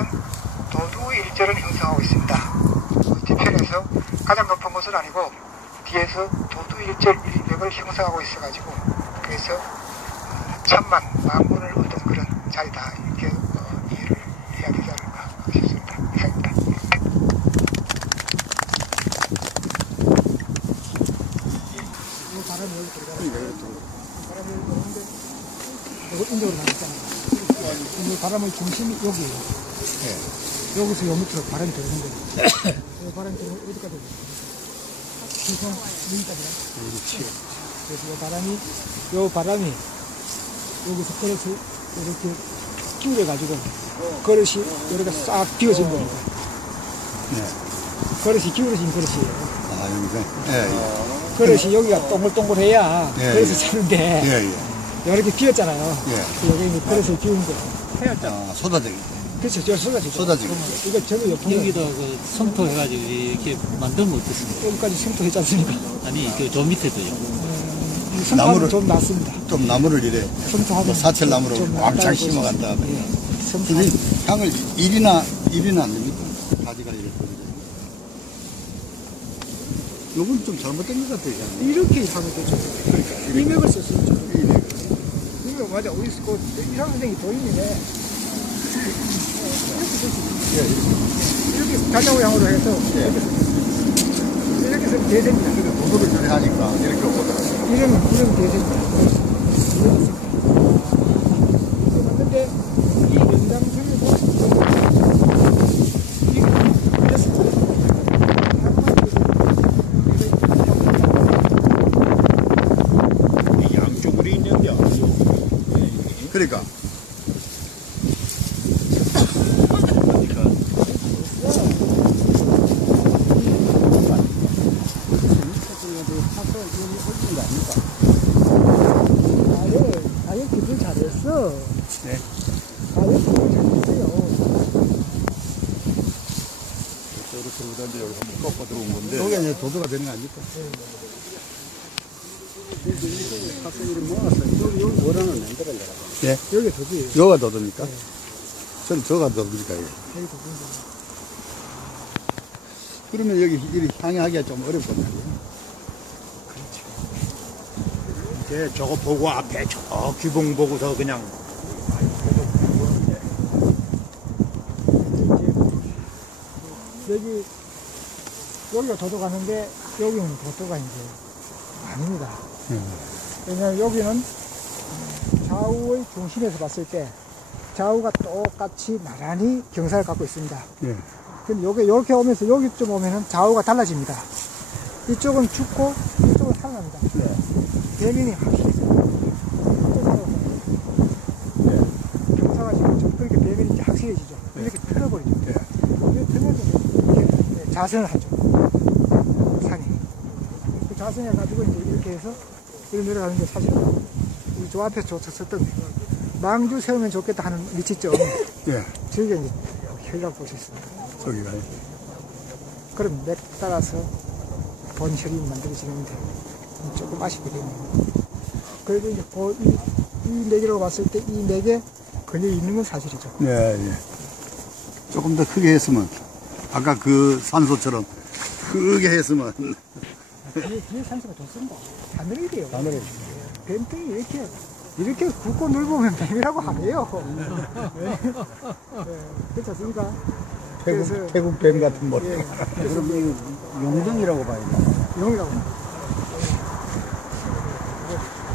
도두일절을 형성하고 있습니다. 뒤편에서 가장 높은 곳은 아니고 뒤에서 도두일절 일벽을 형성하고 있어가지고, 그래서 천만 만물을 얻은 그런 자리다, 이렇게 이해를 해야 되지 않을까 싶습니다. 이상입니다. 이 바람이 여기 들어가는 바람이 여기 들어오는데 이거 인적으로 나왔잖아요. 이 바람의 중심이 여기에요. 여기서 요 밑으로 바람이 들어오는 거예요. 이 바람이 들어오면 어디까지 들어오는 거예요? 여기까지요. 그래서 이 바람이 여기서 그릇을 이렇게 기울여가지고 그릇이 여기가 싹 비워진 겁니다. 그릇이 기울어진 그릇이에요. 그릇이 여기가 동글동글해야 그릇을 차는데 이렇게 비었잖아요. 여기 그릇을 비운 거예요. 쏟아지기. 그렇죠. 저 쏟아지고. 이거 저거 옆에 여기다 그 성토해가지고 이렇게 만들면 어떻습니까? 여기까지 성토했지 않습니까? 아니 저 밑에도요. 나무를 좀 낫습니다. 좀 나무를 이래 사철 나무를 왕창 심어간다. 이게 향을 일이나 안 됩니까? 가지가 이렇게. 요건 좀 잘못된 것 같아요. 이렇게 하면 되죠. 이맥을 썼었죠. 이맥 맞아. 우리 이상 선생이 도인이네. 이렇게 가자고향으로 해서 이렇게 쓰면 대세입니다. 도도를 전에 하니까 이렇게 오거든요. 이러면 대세입니다. 근데 이 연장 중에서 양쪽으로 있는데 그러니까 가격 기술 잘했어. 네. 가격 기술 잘했어요. 저렇게 들어오던데 여기 한번 꺾어 들어온 건데. 여기 이제 도도가 되는 거 아닙니까? 학생들이 모아서 여기 원하는 만들어 내라. 예. 여기 도도예요. 여기가 도도입니까? 저는 저가 도도니까 이거. 여기 도도입니다. 그러면 여기 이렇게 향하기가 좀 어렵거든요. 이제 저거 보고 앞에 저 귀봉 보고서 그냥 여기가 도도 가는데 여기는 도도가 이제 아닙니다. 왜냐하면 여기는 좌우의 중심에서 봤을 때 좌우가 똑같이 나란히 경사를 갖고 있습니다. 근데 여기 이렇게 오면서 여기쯤 오면은 좌우가 달라집니다. 이쪽은 춥고 이쪽은 살랍니다. 대면이 확실히 경사가 지금 그렇게 대면이 이제 확실해지죠. 이렇게 틀어버리죠. 이렇게 틀면서 이렇게 자선을 하죠. 산이. 그 자선해 가지고 이제 이렇게 해서 이렇게 내려가는 게 사실은 저 앞에 줬었던 망주 세우면 좋겠다 하는 위치점. 예. 저희가 이제 혈이라고 볼 수 있습니다. 저기가요. 그럼 맥 따라서 본 혈이 만들어지는데 조금 아쉽게 되네요. 그래도 이제 이 맥이라고 봤을 때 이 맥에 걸려 있는 건 사실이죠. 예, 예. 조금 더 크게 했으면, 아까 그 산소처럼 크게 했으면. 뒤에 산소가 좋습니다. 하늘이 돼요. 하늘이. 뱀등이 이렇게 굵고 넓으면 뱀이라고 하네요. 네. 그렇지 않습니까? 태국 뱀 같은 머리. 예. 그럼 이거 용등이라고 봐야 돼. 용이라고.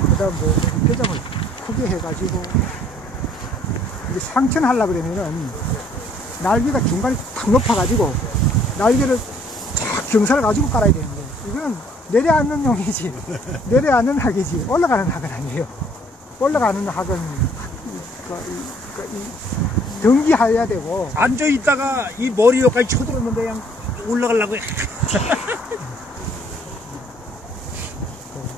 그 다음 폐장을 크게 해가지고, 이게 상천하려고 그러면은, 날개가 중간에 탁 높아가지고, 날개를 쫙 경사를 가지고 깔아야 되는데, 이거는 내려앉는 용이지, 내려앉는 학이지, 올라가는 학은 아니에요. 올라가는 학은, 등기해야 되고. 앉아있다가 이 머리 여기까지 쳐들었는데 그냥 올라가려고 해.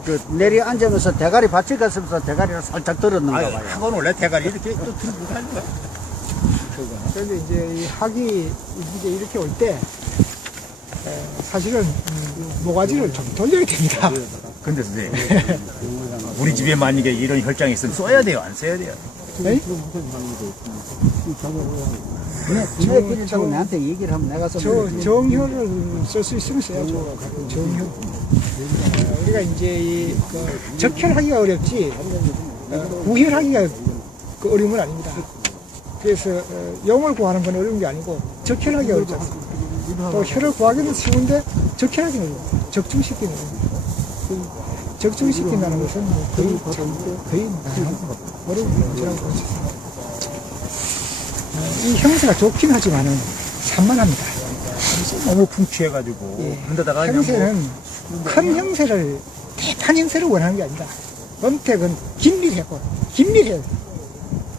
그 내리 앉으면서 대가리 받쳐 갔으면서 대가리를 살짝 들었는가 봐요. 학원 원래 대가리 이렇게 또 들고 가는 거야. 그런데 이제 이 학이 이제 이렇게 올 때, 사실은 모가지를 좀 돌려야 됩니다. 근데 선생님, 우리 집에 만약에 이런 혈장이 있으면 써야 돼요? 안 써야 돼요? 네? 저 나한테 얘기를 하면 내가 정혈을 쓸 수 있으면 써야죠. 정혈. 우리가 이제 적혈하기가 어렵지, 구혈하기가 그 어려운 건 아닙니다. 그래서 용을 구하는 건 어려운 게 아니고 적혈하기가 어렵지 않습니다. 또 혈을 구하기는 쉬운데 적혈하기는 어려워요. 적중시키는 거예요. 적중시킨다는 것은 거의 어려운 문제라고 볼 수 있습니다. 이 형세가 좋긴 하지만은 산만합니다. 너무 풍취해가지고. 예. 그런데다가 형세는 큰 형세를, 대판 형세를 원하는 게 아니다. 검택은 긴밀하고,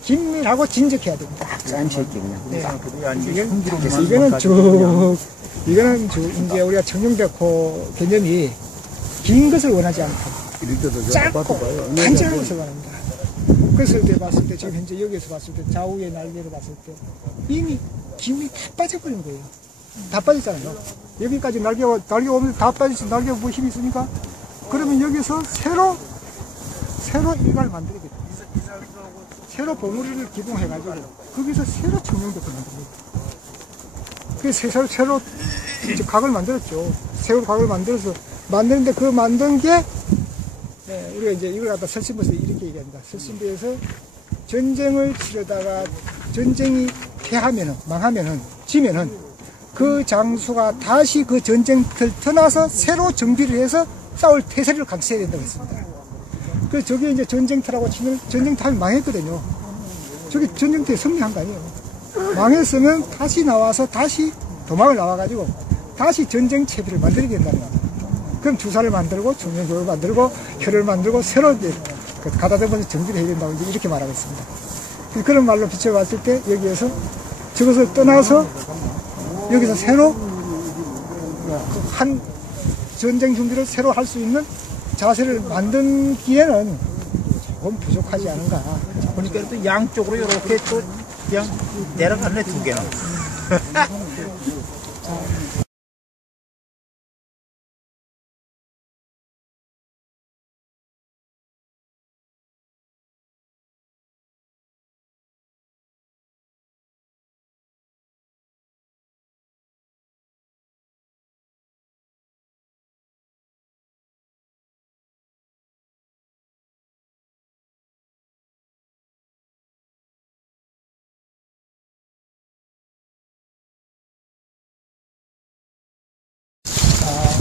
긴밀하고 진적해야 됩니다. 짠실게 그냥. 네. 이거는 이제 우리가 청룡백호 개념이 긴 것을 원하지 않고, 짧고 간절한 것을 원합니다. 그랬을 때 봤을 때, 지금 현재 여기에서 봤을 때, 좌우의 날개를 봤을 때, 이미 김이 다 빠져버린 거예요. 다 빠졌잖아요. 여기까지 날개가 오면서 다 빠졌지, 날개가 뭐 힘이 있으니까? 그러면 여기서 새로 일가를 만들게 됩니다. 새로 봉우리를 기둥해가지고, 거기서 새로 청룡백호를 만듭니다. 그래서 새로 이제 각을 만들었죠. 새로 각을 만들어서, 만드는데 그 만든 게, 우리가 이제 이걸 갖다 설신부에서 이렇게 얘기합니다. 설신부에서 전쟁을 치르다가 전쟁이 패하면은, 망하면은, 지면은 그 장수가 다시 그 전쟁터를 떠나서 새로 정비를 해서 싸울 태세를 갖춰야 된다고 했습니다. 그래서 저게 이제 전쟁터라고 치면 전쟁터 하면 망했거든요. 저게 전쟁터에 승리한 거 아니에요. 망했으면 다시 나와서 다시 도망을 나와가지고 다시 전쟁 채비를 만들어야 된다는 겁니다. 그럼 주사를 만들고 중량교를 만들고 혈을 만들고 새로 이제 가다 대면서 정비를 해야 된다고 이제 이렇게 말하고 있습니다. 그런 말로 비춰봤을 때 여기에서 저것을 떠나서 여기서 새로 한 전쟁 준비를 새로 할 수 있는 자세를 만들기에는 조금 부족하지 않은가. 보니까 또 양쪽으로 이렇게 또 그냥 내려갔네, 두 개는.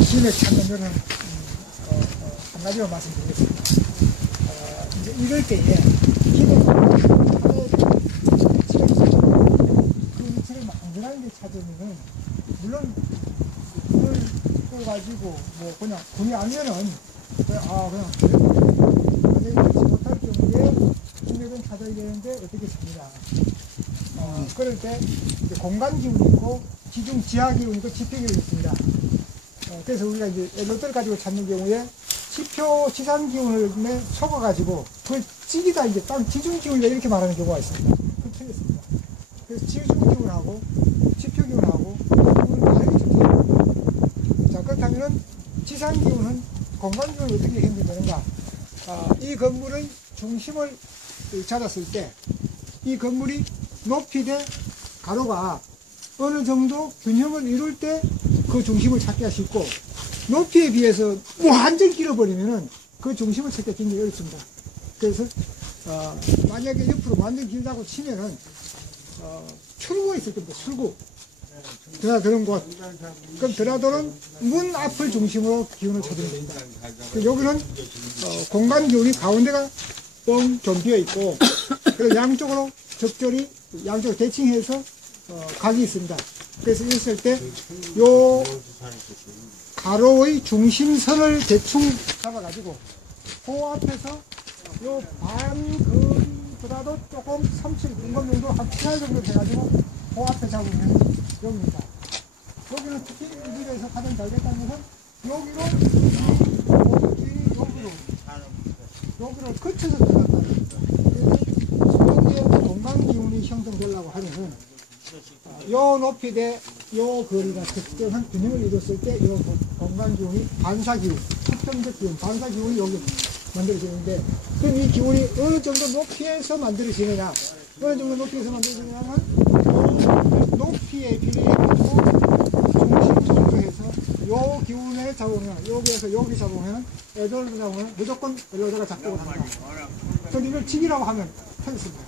힘을 찾는 것은 한 가지만 말씀드리겠습니다. 이제 이럴 때에 힘을 그 위치를 만들어가는 데 찾으면은 물론 그걸 가지고 뭐 그냥 군이 알면은 그냥 만약에 그렇지 못할 경우에 힘을 찾아야 되는데 어떻게 칩니다. 그럴 때 이제 공간 기운이 있고 지중 지하 기운이 있고 지표 기운이 있습니다. 그래서 우리가 이제 롯데를 가지고 찾는 경우에 지표 지상 기운을 속아가지고 그 찌기다 이제 땅 지중기운이다 이렇게 말하는 경우가 있습니다. 그 틀렸습니다. 그래서 지중기운하고 지표기운하고 기운을 다르게 줍니다. 자, 그렇다면은 지상기운은 공간기운을 어떻게 형성되는가? 이 건물의 중심을 잡았을 때 이 건물이 높이 대 가로가 어느 정도 균형을 이룰 때 그 중심을 찾기가 쉽고, 높이에 비해서 완전 길어버리면은 그 중심을 찾기가 굉장히 어렵습니다. 그래서 만약에 옆으로 완전 길다고 치면은 출구가 있을 겁니다. 출구. 드나드는 곳. 그럼 드나드는 문 앞을 중심으로 기운을 찾으면 됩니다. 여기는 공간 기운이 가운데가 뻥 좀 비어 있고, 그리고 양쪽으로 적절히 양쪽으로 대칭해서 각이 있습니다. 그래서 있을 때 요 가로의 중심선을 대충 잡아가지고 그 앞에서 요 반금보다도 조금 30분간 정도 한 피할 정도 돼가지고 그 앞에 잡으면 여기입니다. 여기는 특히 이 집에서 가장 잘 됐다는 것은 여기를 거쳐서 들어갔다는 겁니다. 그래서 여기에 공간 기운이 형성되려고 하면은 요 높이 대 요 거리가 특정한 균형을 이뤘을 때 요 공간 기운이 반사기운, 특정적 기운, 반사기운이 여기 만들어지는데, 그럼 이 기운이 어느 정도 높이에서 만들어지느냐, 어느 정도 높이에서 만들어지느냐는 높이에 비례해서 중심 정도 해서 요 기운에 잡으면, 여기에서 여기 잡으면, 애들을 잡으면 무조건 여기다가 잡고 합니다. 그런데 이걸 직이라고 하면 틀렸습니다.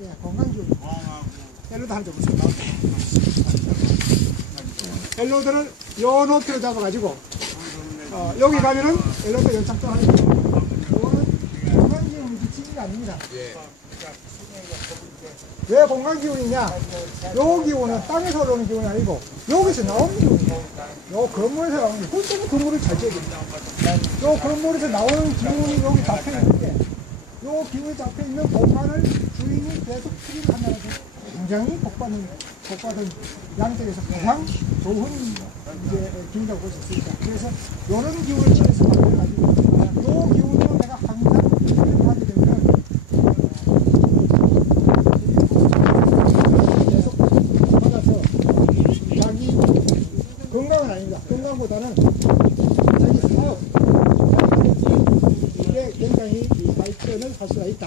예, 공간 기운. 엘로드 한 점 없습니다. 엘로드를 요 높이로 잡아가지고 여기 가면은 엘로드 연착도 하는 거예요. 이거는 공간기운이 지치기가 아닙니다. 왜 공간기운이냐? 요 기운은 땅에서 올라오는 기운이 아니고 여기서 나오는 기운이에요. 요 건물에서 나오는 기운. 그것 때문에 건물을 잘 지어야 됩니다. 요 건물에서 나오는 기운이 여기 잡혀있는데, 요 기운이 잡혀있는 공간을 주인이 계속 추진을 한다는 거죠. 굉장히 복받은 양쪽에서 가장 좋은 기운이라고 볼 수 있습니다. 그래서 이런 기운을 취해서 만들어가지고 이 기운으로 내가 항상 기운을 하게 되면 계속 받아서 자기 건강은 아닙니다. 건강보다는 자기 사업, 이게 굉장히 발전을 할 수가 있다.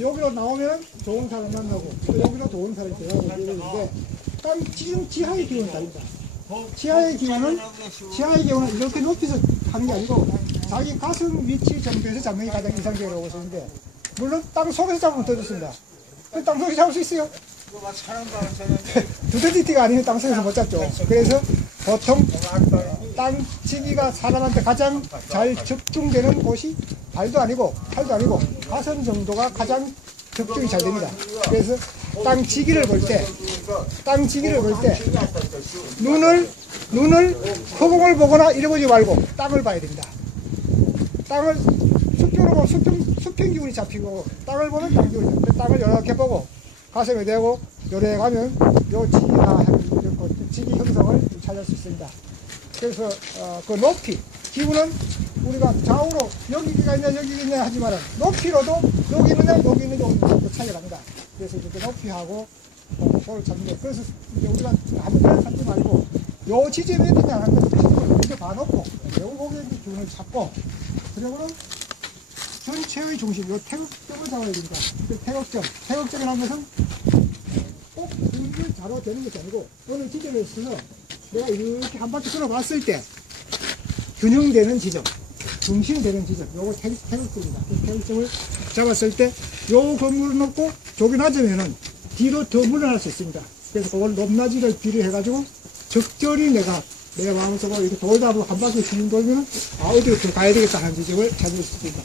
여기로 나오면 좋은 사람 만나고, 또 여기로 좋은 사람이 대화하고 이러는데, 지금 지하의 기운은 다릅니다. 지하의 기운은 이렇게 높이서 하는 게 아니고, 자기 가슴 위치 정도에서 잡는 게 가장 이상적이라고 보시는데, 물론 땅 속에서 잡으면 더 좋습니다. 땅 속에서 잡을 수 있어요? 두더지띠가 아니면 땅 속에서 못 잡죠. 그래서 보통 땅치기가 사람한테 가장 잘 적중되는 곳이 발도 아니고 팔도 아니고 가슴 정도가 가장 적중이 잘 됩니다. 그래서 땅치기를 볼 때 눈을 허공을 보거나 이러보지 말고 땅을 봐야 됩니다. 땅을 수평으로 보면 수평 기운이 잡히고, 땅을 보면 땅 기운이 잡히고, 땅을 이렇게 보고 가슴에 대고 요래 가면 요 지기 형성을 찾을 수 있습니다. 그래서 그 높이, 기운은 우리가 좌우로 여기가 있냐 여기가 있냐 하지만 높이로도 여기 있느냐 여기 있느냐 차이가 납니다. 그래서 이렇게 높이하고 그걸 찾는데, 그래서 우리가 아무데나 찾지 말고 요 지점에 있느냐 하는 것을 이렇게 봐놓고 여기에 기운을 찾고, 그리고는 전체의 중심, 요 태극점을 잡아야 됩니다. 그 태극점이라는 것은 꼭 그걸 자로 되는 것이 아니고, 어느 지점에 있어서 내가 이렇게 한 바퀴 돌아봤을 때 균형되는 지점, 중심되는 지점, 요거 태극점입니다. 그 태극점을 잡았을 때 요 건물을 놓고 저기 낮으면은 뒤로 더 물러날 수 있습니다. 그래서 그걸 높낮이를 비례해가지고 적절히 내가 내 마음속으로 이렇게 돌다 보고 한 바퀴 쭉 돌면 어디로 더 가야 되겠다 하는 지점을 찾을 수 있습니다.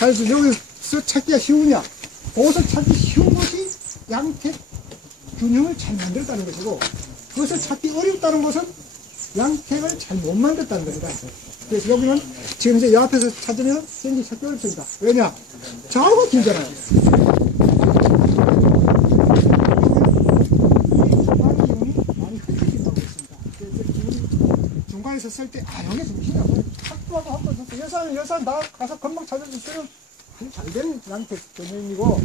그래서 여기서 찾기가 쉬우냐? 거기서 찾기 쉬운 것이 양택 균형을 잘 만들었다는 것이고, 그것을 찾기 어렵다는 것은 양택을 잘 못 만들었다는 겁니다. 그래서 여기는 지금 이제 이 앞에서 찾으면 굉장히 찾기 어렵습니다. 왜냐? 좌우가 길잖아요. 중간에서 쓸 때, 여기 중심이야. 확보하고 여산 나 가서 금방 찾을 수 있으면 아주 잘된 양택 전형이고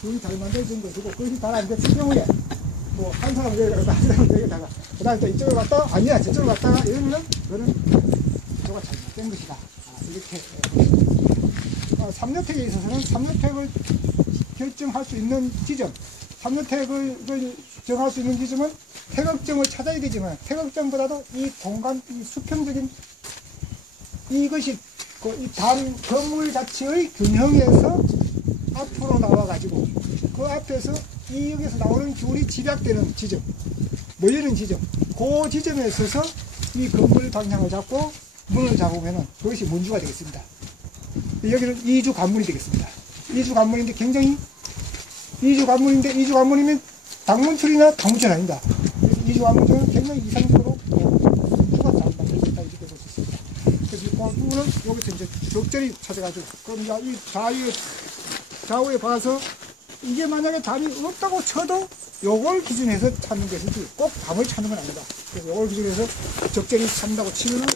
기운이 잘 만들어진 것이고 그것이 잘 안 됐을 경우에 뭐 한 사람은 여기다가 한 사람은 여기다가 그 다음에 또 이쪽으로 갔다가 아니야 저쪽으로 갔다가 이러면은 그거는 구조가 잘못된 것이다. 이렇게 3여택에 있어서는 3여택을 결정할 수 있는 지점 3여택을 정할 수 있는 지점은 태극점을 찾아야 되지만 태극점보다도 이 공간, 이 수평적인 이것이 이 다른 건물 자체의 균형에서 앞으로 나와가지고 그 앞에서 이 여기서 나오는 기울이 집약되는 지점, 모이는 지점, 그 지점에 있어서 이 건물 방향을 잡고 문을 잡으면 그것이 문주가 되겠습니다. 여기는 이주 관문이 되겠습니다. 이주 관문인데 굉장히 이주 관문이면 당문출이나 당문출 아닙니다. 이주 관문은 굉장히 이상적으로 문주가 잘 만들어졌다 이렇게 볼 수 있습니다. 그래서 이 부분은 여기서 이제 적절히 찾아가지고 그럼 이 좌우에 봐서 이게 만약에 답이 없다고 쳐도 요걸 기준해서 찾는 것이지 꼭 답을 찾는 건 아니다. 그래서 요걸 기준해서 적절히 찾는다고 치면은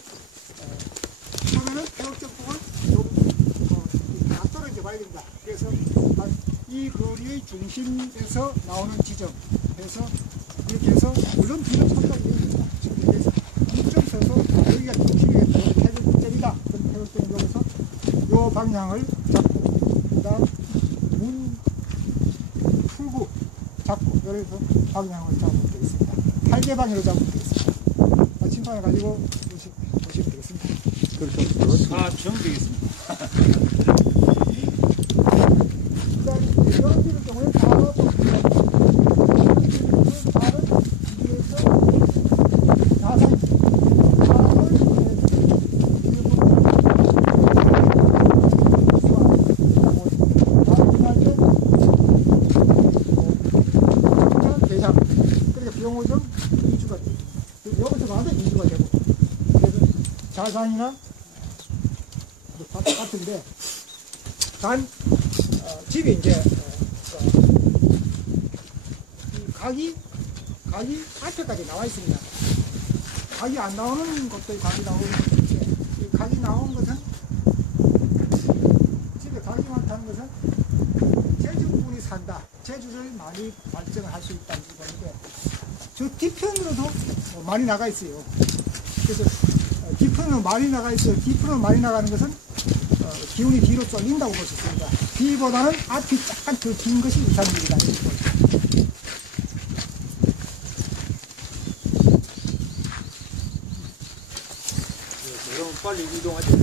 처음에는 태극점 부분 각도를 이제 봐야 됩니다. 그래서 이 거리의 중심에서 나오는 지점에서 이렇게 해서 물론 뒤로 참다고 됩니다. 지금 여기서 이점 서서 여기가 중심이겠다. 태극점이다. 그럼 태극점 여기서 요 방향을 잡고 그다음 문 풀구 잡고 여기서 방향을 잡으면 되겠습니다. 8개방으로 잡으면 되겠습니다. 침판을 가지고 보시면 되겠습니다. 그렇죠. 아, 정되겠습니다. 이런 지를 경우에 바로 또 다른 위에서 자산 대상 그러니까 비용오점 2주가 돼요. 여기서 봐도 2주가 되고 그래서 자산이나 같은데 단 집이 이제 각이 앞에까지 나와 있습니다. 각이 안 나오는 것도 각이 나오는 것인데 이 각이 나온 것은 집에 각이 많다는 것은 제주분이 산다. 제주를 많이 발전을 할 수 있다는 건데 저 뒤편으로도 많이 나가 있어요. 그래서 뒤편으로 많이 나가 있어요. 뒤편으로 많이 나가는 것은 기운이 뒤로 쏠린다고 볼 수 있습니다. 뒤보다는 앞이 약간 더 긴 것이 이상적이다. 그럼 빨리 이동하죠.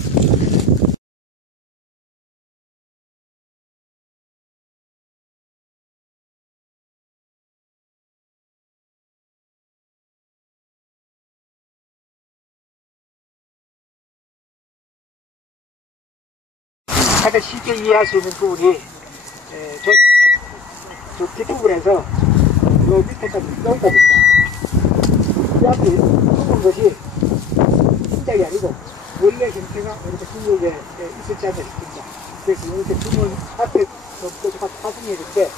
가장 쉽게 이해할 수 있는 부분이 저 뒷부분에서 요 밑에까지 여기까지입니다. 이 앞에 숨은 것이 신작이 아니고 원래 형태가 이렇게 중국에 있었지 않나 싶습니다. 그래서 이렇게 숨은 앞에 뾰족한 파승이 있는데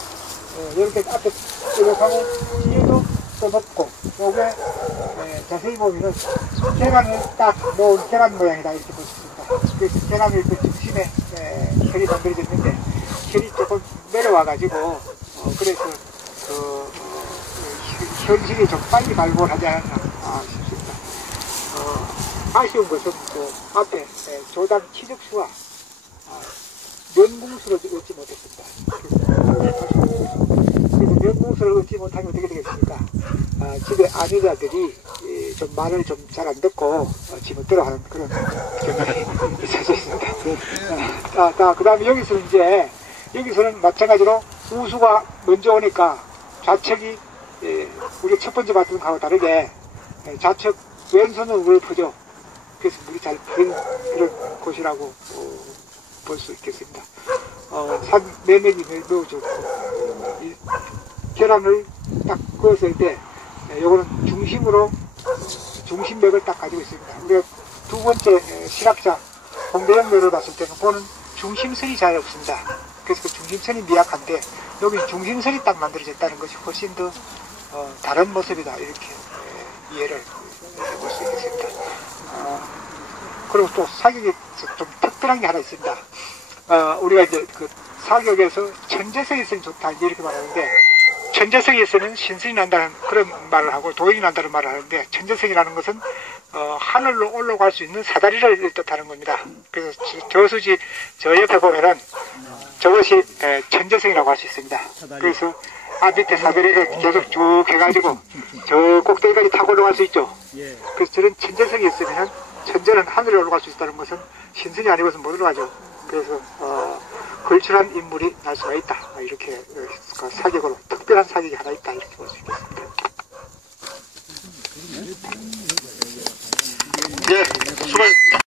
이렇게 앞에 뾰족하고 뒤에도 또 높고 요게 자세히 보면은 계란을 딱 놓은 계란 모양이다 이렇게 볼 수 있습니다. 그래서 계란을 그 중심에 혈이 만들어졌는데 혈이 조금 내려와가지고 그래서 현실이 좀 빨리 발굴하지 않았나 싶습니다. 아쉬운 것은 그 앞에 조당 취적수와 면궁수를 얻지 못했습니다. 그래서 면궁수를 얻지 못하면 어떻게 되겠습니까? 집에 아내자들이 좀 말을 좀 잘 안 듣고 집을 들어가는 그런 경향이 있을 수 있습니다. 그 다음에 여기서는 마찬가지로 우수가 먼저 오니까 좌측이 우리 첫 번째 봤던 거하고 다르게 좌측 왼손은 우월프죠. 그래서 물이 잘 푸는 그런 곳이라고 볼 수 있겠습니다. 산 매면이 매우 좋고 계란을 딱 그었을 때 요거는 중심맥을 딱 가지고 있습니다. 우리가 두 번째 실학자 홍대영면을 봤을 때는 보는 중심선이 잘 없습니다. 그래서 그 중심선이 미약한데 여기 중심선이 딱 만들어졌다는 것이 훨씬 더 다른 모습이다 이렇게 이해를 해볼 수 있겠습니다. 그리고 또 사격에 좀 특별한 게 하나 있습니다. 우리가 이제 그 사격에서 천재성이 있으면 좋다 이렇게 말하는데, 천재성이 있으면 신선이 난다는 그런 말을 하고 도인이 난다는 말을 하는데, 천재성이라는 것은 하늘로 올라갈 수 있는 사다리를 뜻하는 겁니다. 그래서 저수지 저 옆에 보면은 저것이 천재성이라고 할 수 있습니다. 그래서 밑에 사다리를 계속 쭉 해가지고 저 꼭대기까지 타고 올라갈 수 있죠. 그래서 저런 천재성이 있으면, 천재는 하늘에 올라갈 수 있다는 것은 신선이 아니고서 못 올라가죠. 그래서 걸출한 인물이 날 수가 있다. 이렇게 사격으로 특별한 사격이 하나 있다 이렇게 볼 수 있겠습니다. 네, 수고하셨습니다.